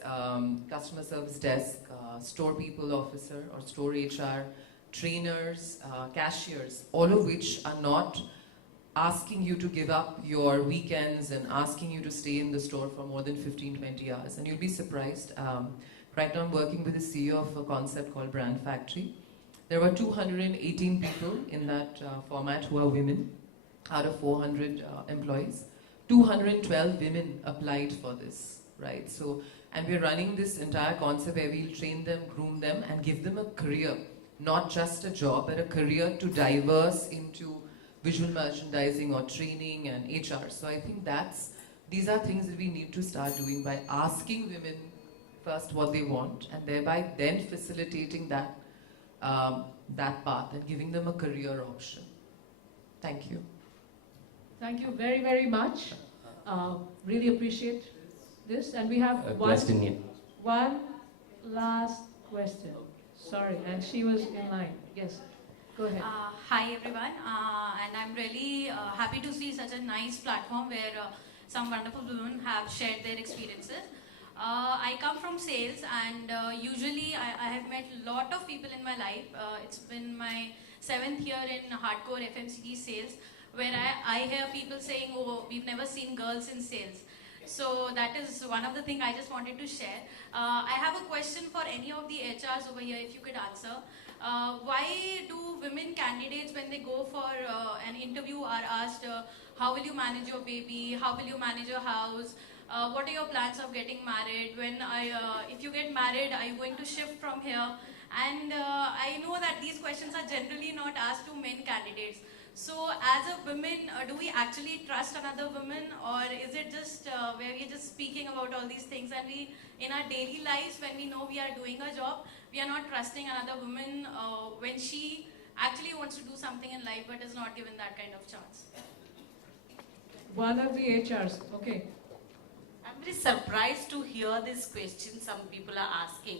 desk, store people officer or store HR, trainers, cashiers, all of which are not asking you to give up your weekends and asking you to stay in the store for more than 15-20 hours. And you'll be surprised. Right now I'm working with the CEO of a concept called Brand Factory. There were 218 people in that format who are women out of 400 employees. 212 women applied for this, right? So, and we're running this entire concept where we'll train them, groom them, and give them a career. Not just a job, but a career to diverse into visual merchandising or training and HR. So I think these are things that we need to start doing by asking women first what they want and thereby then facilitating that path and giving them a career option. Thank you. Thank you very, very much. Really appreciate this. And we have one last question. Sorry, and she was in line. Yes, go ahead. Hi everyone, and I'm really happy to see such a nice platform where some wonderful women have shared their experiences. I come from sales and usually I have met a lot of people in my life. It's been my 7th year in hardcore FMCG sales where I hear people saying, oh, we've never seen girls in sales. So that is one of the things I just wanted to share. I have a question for any of the HRs over here, if you could answer. Why do women candidates, when they go for an interview, are asked, how will you manage your baby? How will you manage your house? What are your plans of getting married? If you get married, are you going to shift from here? And I know that these questions are generally not asked to men candidates. So as a woman, do we actually trust another woman, or is it just where we're just speaking about all these things and we, in our daily lives, when we know we are doing a job, we are not trusting another woman when she actually wants to do something in life but is not given that kind of chance? One of the HRs, okay. I'm very surprised to hear this question some people are asking.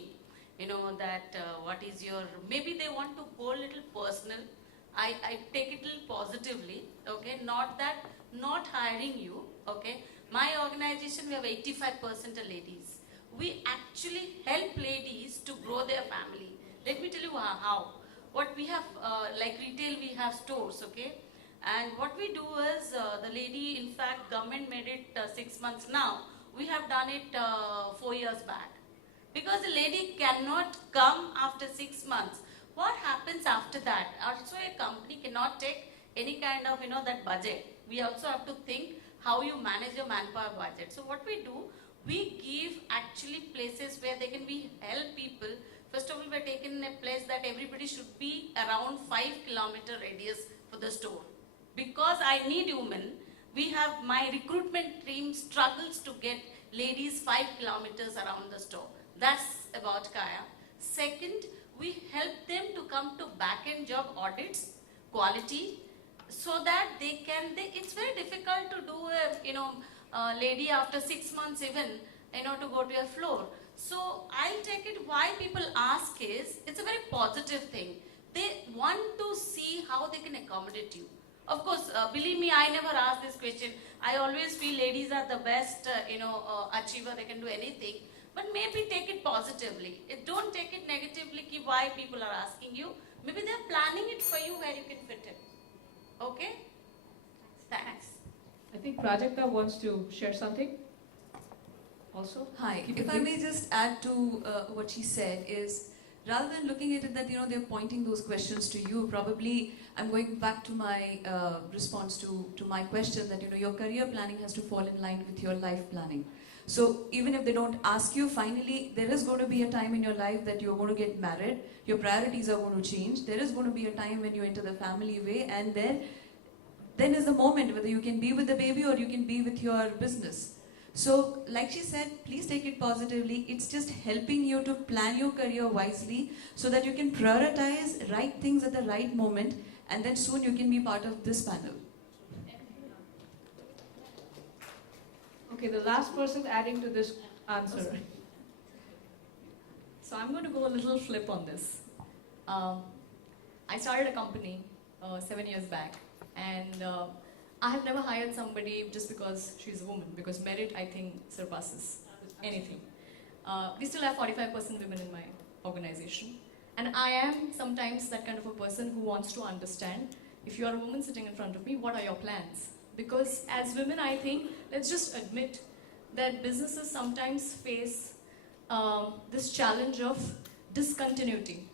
That what is your, maybe they want to go a little personal. I take it a little positively, okay? Not that, not hiring you, okay? My organization, we have 85% of ladies. We actually help ladies to grow their family. Let me tell you how. What we have, like retail, we have stores, okay? And what we do is, the lady, in fact, government made it 6 months now. We have done it 4 years back. Because the lady cannot come after 6 months. What happens after that? Also, a company cannot take any kind of, that budget. We also have to think how you manage your manpower budget. So what we do, we give actually places where they can help people. First of all, we're taking a place that everybody should be around 5 kilometer radius for the store. Because I need women, my recruitment team struggles to get ladies 5 kilometers around the store. That's about Kaya. Second, we help them to come to back-end job audits, quality, so that it's very difficult to do a lady after 6 months even, to go to a floor. So I'll take it, why people ask is, it's a very positive thing. They want to see how they can accommodate you. Of course, believe me, I never ask this question. I always feel ladies are the best, achiever, they can do anything. But maybe take it positively. Don't take it negatively, why people are asking you. Maybe they're planning it for you where you can fit in. Okay? Thanks. I think Prajakta wants to share something. Also? Hi. If I may just add to what she said is, rather than looking at it that, they're pointing those questions to you, probably I'm going back to my response to my question that, your career planning has to fall in line with your life planning. So even if they don't ask you, finally, there is going to be a time in your life that you're going to get married, your priorities are going to change, there is going to be a time when you enter the family way, and then is the moment whether you can be with the baby or you can be with your business. So, like she said, please take it positively. It's just helping you to plan your career wisely so that you can prioritize right things at the right moment, and then soon you can be part of this panel. Okay, the last person adding to this answer. So I'm going to go a little flip on this. I started a company 7 years back, and I have never hired somebody just because she's a woman, because merit, I think, surpasses anything. We still have 45% women in my organization, and I am sometimes that kind of a person who wants to understand, if you are a woman sitting in front of me, what are your plans? Because as women, I think, let's just admit that businesses sometimes face this challenge of discontinuity,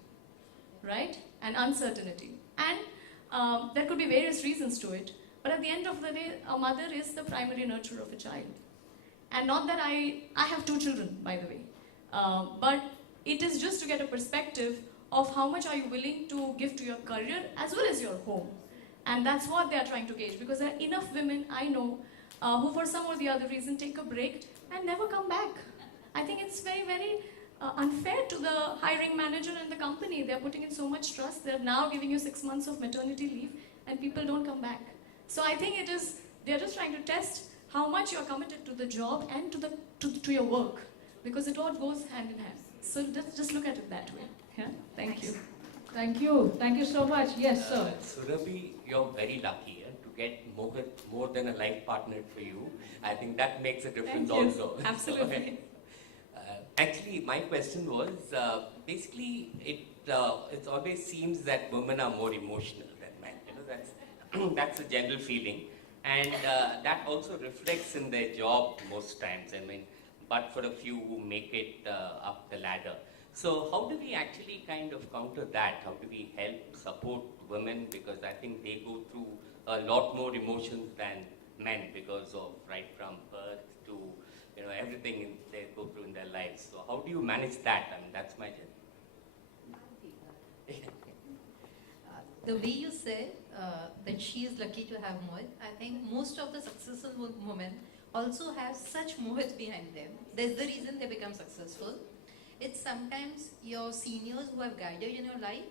right? And uncertainty. And there could be various reasons to it. But at the end of the day, a mother is the primary nurturer of a child. And not that I have 2 children, by the way. But it is just to get a perspective of how much are you willing to give to your career as well as your home. And that's what they are trying to gauge, because there are enough women I know who for some or the other reason take a break and never come back. I think it's very, very unfair to the hiring manager and the company. They're putting in so much trust. They're now giving you 6 months of maternity leave and people don't come back. So I think they're just trying to test how much you're committed to the job and to your work, because it all goes hand in hand. So just look at it that way. Yeah? Thank you. Thank you. Thank you so much. Yes, sir. Surabhi, you're very lucky to get more than a life partner for you. I think that makes a difference also. Absolutely. Actually, my question was, basically, it always seems that women are more emotional than men. That's a general feeling. And that also reflects in their job most times. I mean, but for a few who make it up the ladder. So how do we actually kind of counter that? How do we help support women? Because I think they go through a lot more emotions than men because of right from birth to everything they go through in their lives. So how do you manage that? I mean, that's my journey. The way you said that she is lucky to have Mohit, I think most of the successful women also have such Mohit behind them. That's the reason they become successful. It's sometimes your seniors who have guided in your life,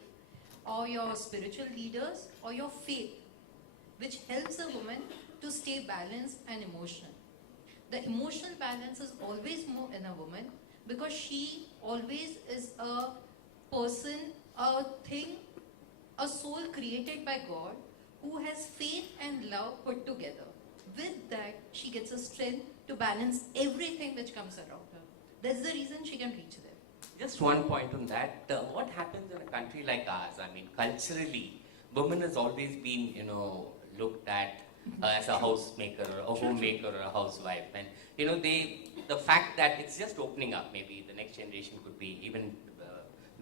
or your spiritual leaders, or your faith, which helps a woman to stay balanced and emotional. The emotional balance is always more in a woman because she always is a person, a thing, a soul created by God who has faith and love put together. With that, she gets a strength to balance everything which comes around her. That's the reason she can reach there. Just one point on that. What happens in a country like ours? I mean, culturally, women has always been, looked at as a housemaker or a homemaker or a housewife. And, the fact that it's just opening up, maybe the next generation could be even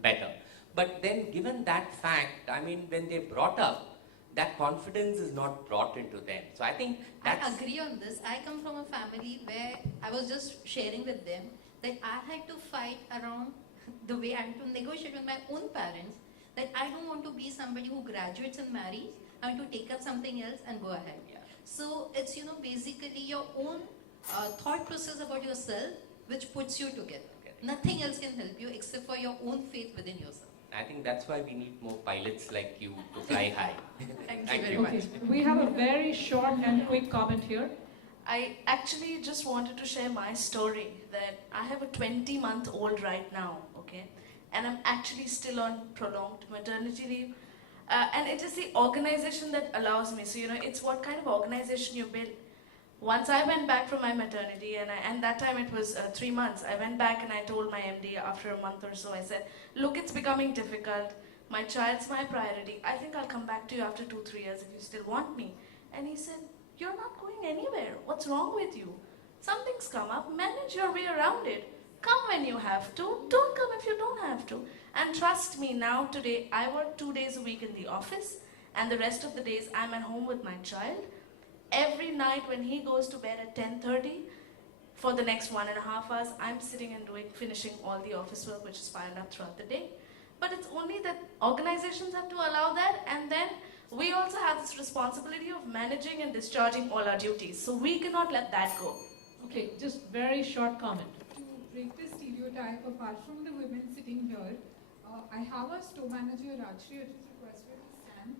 better. But then given that fact, I mean, when they're brought up, that confidence is not brought into them. So I think that's... I agree on this. I come from a family where I was just sharing with them that I had to fight around the way I had to negotiate with my own parents that I don't want to be somebody who graduates and marries. I want to take up something else and go ahead. So it's, you know, basically your own thought process about yourself which puts you together. Nothing else can help you except for your own faith within yourself. I think that's why we need more pilots like you to fly high. Thank you very much. We have a very short and quick comment here. I actually just wanted to share my story that I have a 20-month-old right now, okay? And I'm actually still on prolonged maternity leave. And it is the organization that allows me. So, you know, it's what kind of organization you build. Once I went back from my maternity, and that time it was 3 months, I went back and I told my MD after a month or so, I said, look, it's becoming difficult. My child's my priority. I think I'll come back to you after 2-3 years if you still want me. And he said, you're not going anywhere. What's wrong with you? Something's come up. Manage your way around it. Come when you have to. Don't come if you don't have to. And trust me, now today, I work 2 days a week in the office, and the rest of the days I'm at home with my child. Every night when he goes to bed at 10:30, for the next 1.5 hours, I'm sitting and finishing all the office work which is piled up throughout the day. But it's only that organizations have to allow that, and then we also have this responsibility of managing and discharging all our duties. So we cannot let that go. Okay, just very short comment. To break the stereotype, apart from the women sitting here, I have a store manager, Rajshri, which is requested to stand.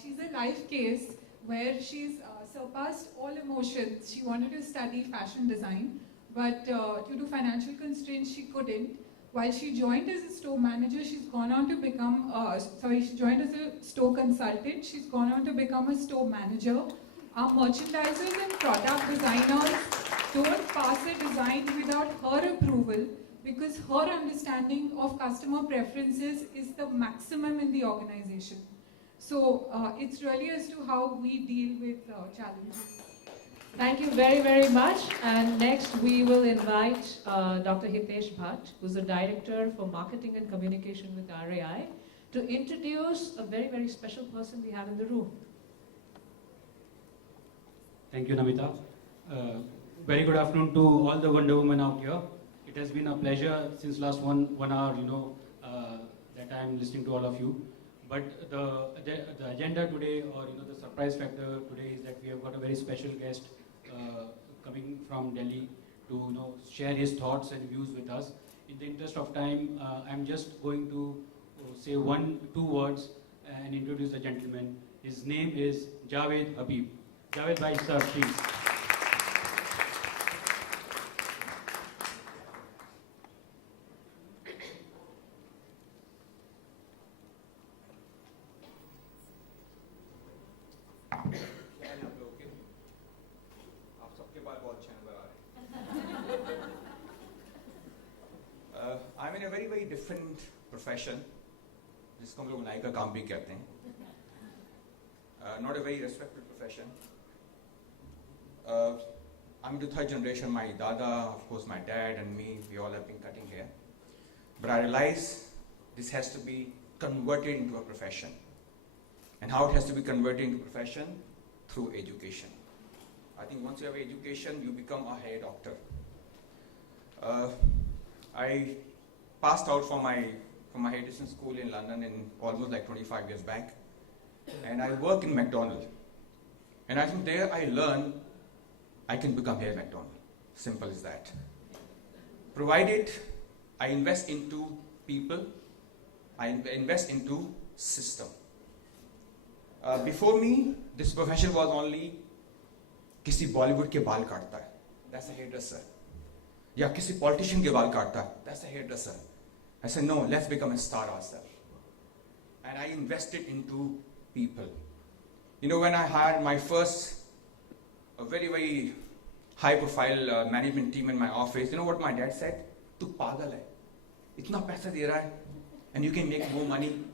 She's a life case where she's surpassed all emotions. She wanted to study fashion design, but due to financial constraints, she couldn't. While she joined as a store manager, she's gone on to become, she joined as a store consultant. She's gone on to become a store manager. Our merchandisers and product designers don't pass a design without her approval, because her understanding of customer preferences is the maximum in the organization. So it's really as to how we deal with challenges. Thank you very, very much. And next we will invite Dr. Hitesh Bhatt, who's the Director for Marketing and Communication with RAI, to introduce a very, very special person we have in the room. Thank you, Namita. Very good afternoon to all the Wonder Women out here. It has been a pleasure since last one hour, that I am listening to all of you. But the agenda today, or the surprise factor today, is that we have got a very special guest coming from Delhi to share his thoughts and views with us. In the interest of time, I'm just going to say 1-2 words and introduce the gentleman. His name is Javed Habib. Javed bhai, sir, please. I'm in a very, very different profession, जिसको हम लोग नाई का काम भी कहते हैं. Not a very respected profession. I'm the third generation. My dada, of course, my dad and me, we all have been cutting hair. But I realize this has to be converted into a profession. And how it has to be converted into a profession? Through education. I think once you have education, you become a hair doctor. I passed out from my hairdressing school in London in almost like 25 years back. And I work in McDonald's. And I think there I learned I can become hair McDonald. Simple as that. Provided I invest into people, I invest into system. Before me, this profession was only किसी Bollywood के बाल काटता है, that's a hairdresser. या किसी politician के बाल काटता है, that's a hairdresser. I said, no, let's become a star ourselves. And I invested into people. When I hired my first, a very, very high-profile management team in my office, you know what my dad said? "Tu pagal hai. Itna paisa de raha hai, and you can make more money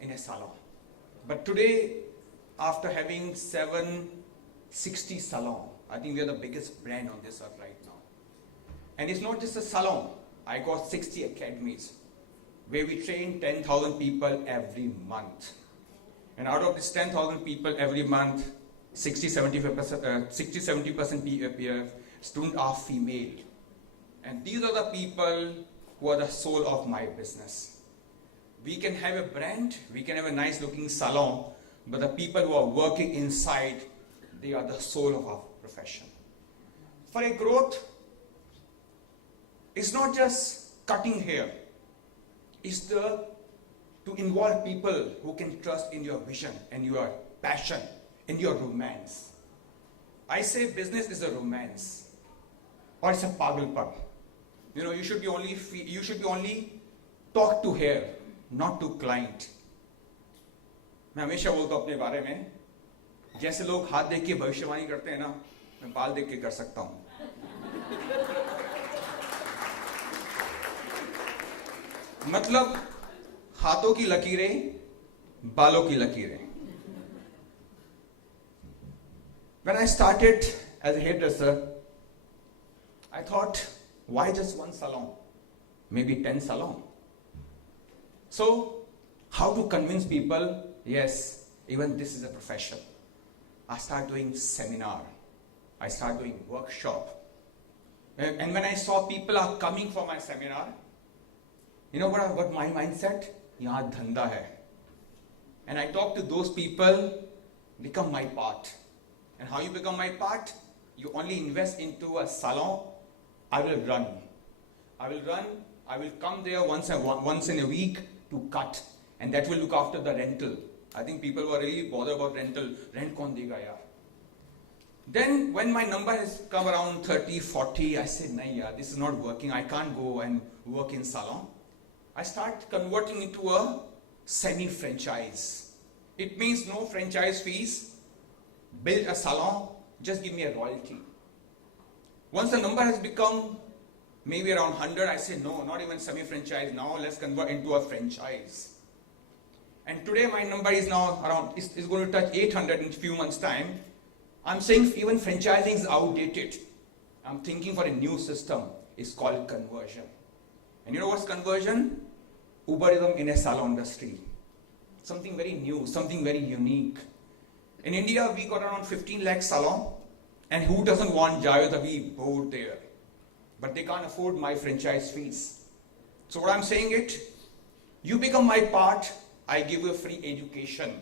in a salon." But today, after having 760 salons, I think we are the biggest brand on this earth right now. And it's not just a salon. I got 60 academies where we train 10,000 people every month. And out of this 10,000 people every month, 60-70% students are female. And these are the people who are the soul of my business. We can have a brand, we can have a nice looking salon, but the people who are working inside, they are the soul of our profession. For a growth, it's not just cutting hair. It's to involve people who can trust in your vision and your passion, in your romance. I say business is a romance, or it's a pagalpad. You should be only talk to hair, not to client. मैं हमेशा बोलता हूँ अपने बारे में, जैसे लोग हाथ देख के भविष्यवाणी करते हैं ना, मैं बाल देख के कर सकता हूँ. मतलब हाथों की लकीरें, बालों की लकीरें. When I started as a hairdresser, I thought, why just one salon? Maybe 10 salons. So, how to convince people, yes, even this is a profession. I started doing seminar. I started doing workshop. And when I saw people are coming for my seminar, you know what my mindset? Yahan dhanda hai. And I talk to those people, become my part. And how you become my part? You only invest into a salon. I will run. I will come there once in a week to cut. And that will look after the rental. I think people were really bothered about rental. Rent kaun dega yaar? Then when my number has come around 30, 40, I said, nahi yaar, this is not working. I can't go and work in salon. I start converting into a semi-franchise. It means no franchise fees. Build a salon, just give me a royalty. Once the number has become maybe around 100, I say, no, not even semi-franchise now, let's convert into a franchise. And today my number is now around, is going to touch 800 in a few months' time. I'm saying even franchising is outdated. I'm thinking for a new system. It's called conversion. And you know what's conversion? Uberism in a salon industry. Something very new, something very unique. In India, we got around 15 lakh salon. And who doesn't want Javed Habib board there? But they can't afford my franchise fees. So what I'm saying it, you become my part, I give you a free education.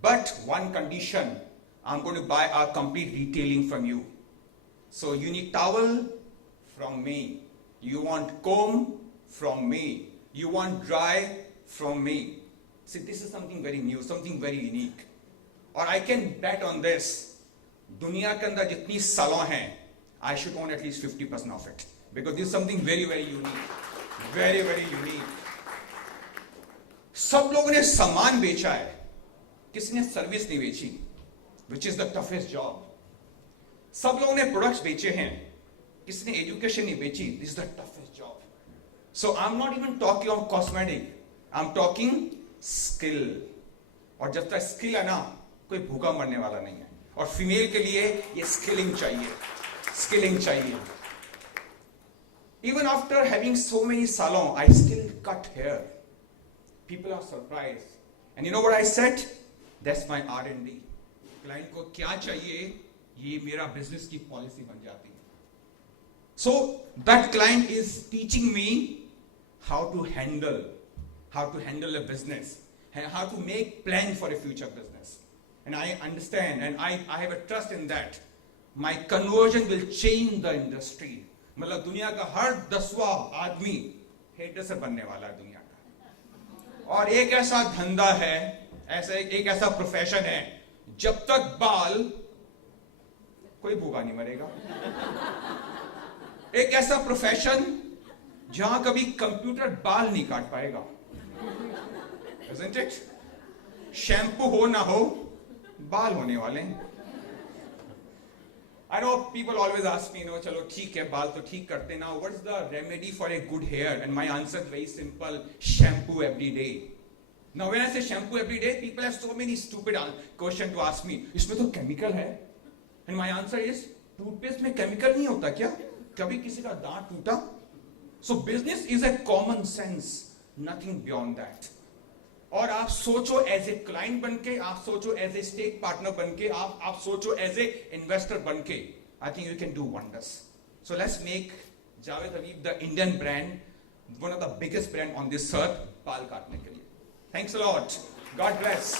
But one condition, I'm going to buy a complete retailing from you. So you need towel from me. You want comb from me. You want dry from me. See, this is something very new, something very unique. Or I can bet on this. दुनिया के अंदर जितनी salon हैं, I should own at least 50% of it. Because this is something very, very unique. Very, very unique. सब लोगों ने सामान बेचा है. किसी ने सर्विस नहीं बेची. Which is the toughest job. सब लोगों ने products बेचे हैं. किसी ने education नहीं बेची. This is the toughest job. So I'm not even talking of cosmetic. I'm talking skill. और जब तक skill है ना, कोई भूखा मरने वाला नहीं है. और फीमेल के लिए ये स्किलिंग चाहिए. Even after having so many salons, I still cut hair. People are surprised. And you know what I said? That's my R&D. Client को क्या चाहिए? ये मेरा business की policy बन जाती है. So that client is teaching me how to handle a business, and how to make plan for a future business. And I understand, and I have a trust in that. My conversion will change the industry. मतलब दुनिया का हर 10वां आदमी hairdresser बनने वाला है दुनिया का. और एक ऐसा धंधा है, एक ऐसा प्रोफेशन है, जब तक बाल, कोई भूखा नहीं मरेगा. एक ऐसा प्रोफेशन जहां कभी कंप्यूटर बाल नहीं काट पाएगा. Isn't it? शैम्पू हो ना हो, बाल होने वाले. I know people always ask me, चलो ठीक है, बाल तो ठीक करते ना. What's the remedy for a good hair? And my answer is very simple: shampoo every day. Now when I say shampoo every day, people have so many stupid questions to ask me. इसमें तो chemical है. And my answer is, toothpaste में chemical नहीं होता क्या? कभी किसी का दांत टूटा? So business is a common sense, nothing beyond that. और आप सोचो एज ए क्लाइंट बनके, आप सोचो एज ए स्टेक पार्टनर बनके, आप सोचो एज ए इन्वेस्टर बनके. I think you can do wonders. So let's make Javed Habib the Indian brand, one of the biggest brand on this earth, बाल काटने के लिए. Thanks a lot. God bless.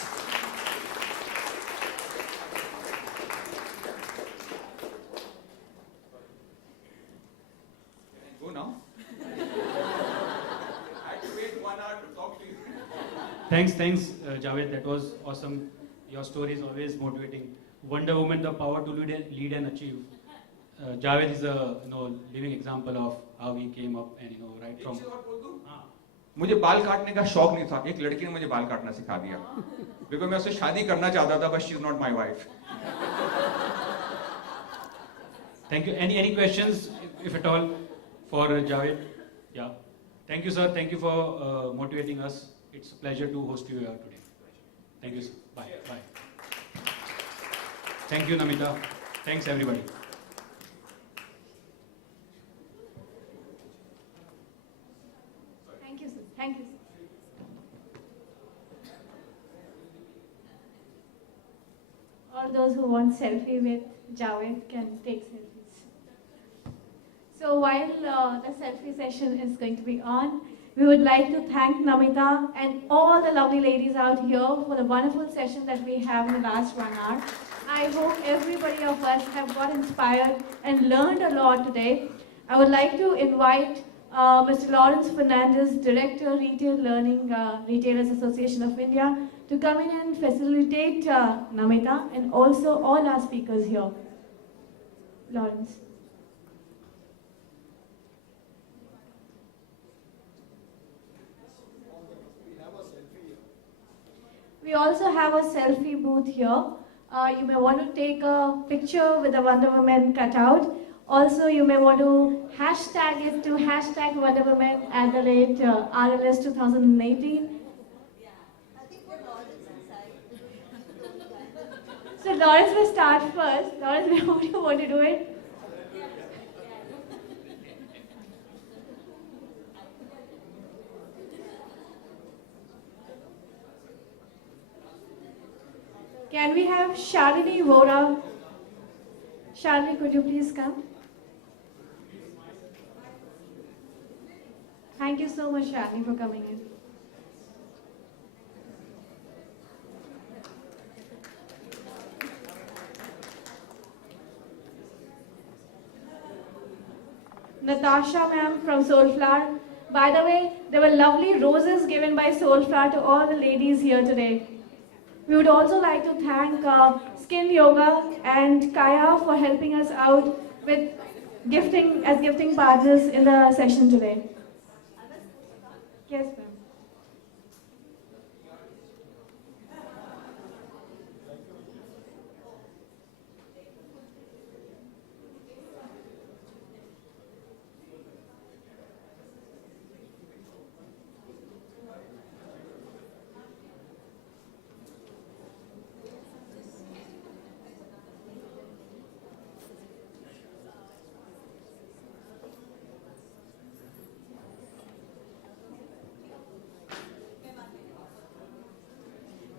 Thanks, Javed. That was awesome. Your story is always motivating. Wonder Woman, the power to lead and achieve. Javed is a living example of how he came up and right from. मुझे बाल काटने का शौक नहीं था, एक लड़की ने मुझे बाल काटना सिखा दिया, बिकॉज मैं उससे शादी करना चाहता था, but she is not my wife. Thank you. Any questions, if at all, for Javed? Yeah. Thank you, sir. Thank you for motivating us. It's a pleasure to host you here today. Thank you, sir. Bye. Thank you, Namita. Thanks, everybody. Thank you, sir. Thank you, sir. All those who want selfie with Javed can take selfies. So while the selfie session is going to be on, we would like to thank Namita and all the lovely ladies out here for the wonderful session that we have in the last 1 hour. I hope everybody of us have got inspired and learned a lot today. I would like to invite Mr. Lawrence Fernandez, Director, Retail Learning, Retailers Association of India, to come in and facilitate Namita and also all our speakers here. Lawrence. We also have a selfie booth here. You may want to take a picture with the Wonder Woman cutout. Also, you may want to hashtag it to hashtag Wonder Woman @RLS 2018. So Lawrence will start first. Lawrence, how do you want to do it? Can we have Shalini Vohra? Shalini, could you please come? Thank you so much, Shalini, for coming in. Natasha ma'am from Soulflower. By the way, there were lovely roses given by Soulflower to all the ladies here today. We would also like to thank Skin Yoga and Kaya for helping us out with gifting as gifting partners in the session today. Yes, ma'am.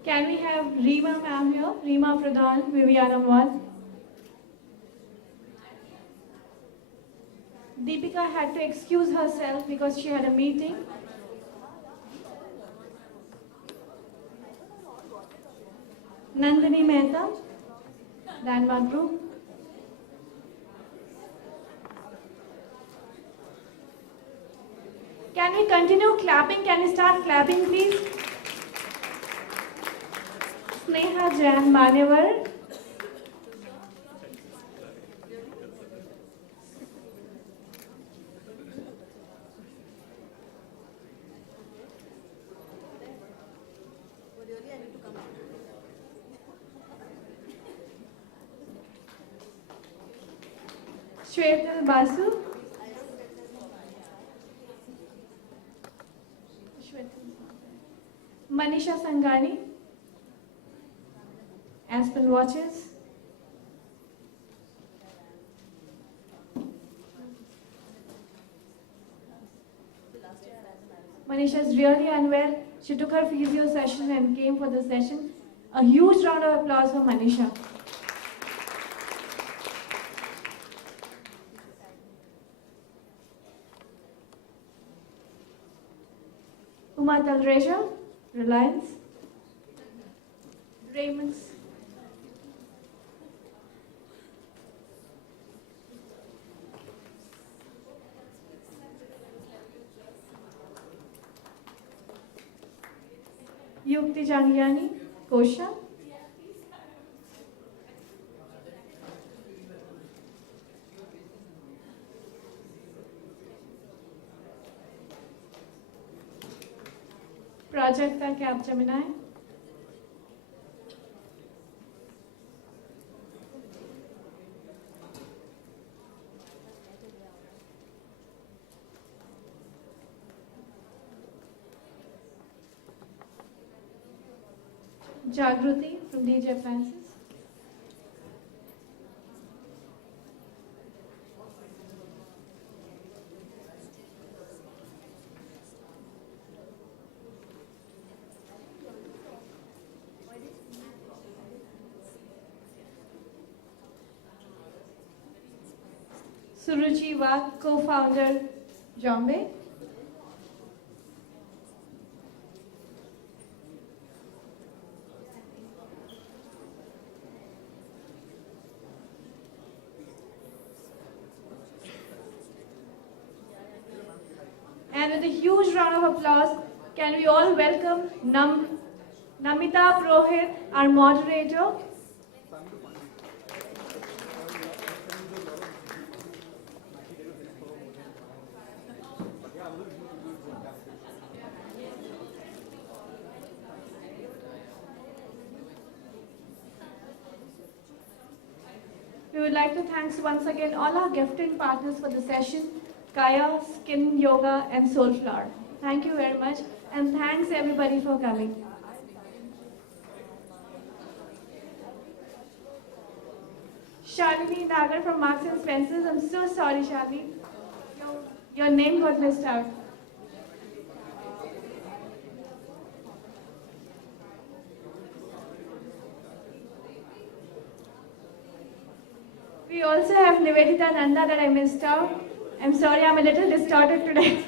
Can we have Reema ma'am here? Reema Pradhan, Viviana Mall. Deepika had to excuse herself because she had a meeting. Nandini Mehta, Landmark Group. Can we continue clapping? Can we start clapping, please? Nehas Journey. Shwetal Basu. Manisha Sangani. Aspen Watches. Manisha is really unwell. She took her physio session and came for the session. A huge round of applause for Manisha. Uma Talreja, Reliance. Raymond's. Yukti Jangiani, Kosha. Prajakta Capgemini. Jagruti from DJ Appliances. Suruchi Wad, co-founder, Jombe. And with a huge round of applause, can we all welcome Namita Prohit, our moderator. We would like to thank once again all our gifting partners for the session, Kaya, Skin Yoga, and Soulflower. Thank you very much, and thanks everybody for coming. Shalini Nagar from Marks and Spencers. I'm so sorry, Shalini. Your name got missed out. We also have Nivedita Nanda that I missed out. I'm sorry, I'm a little distorted today.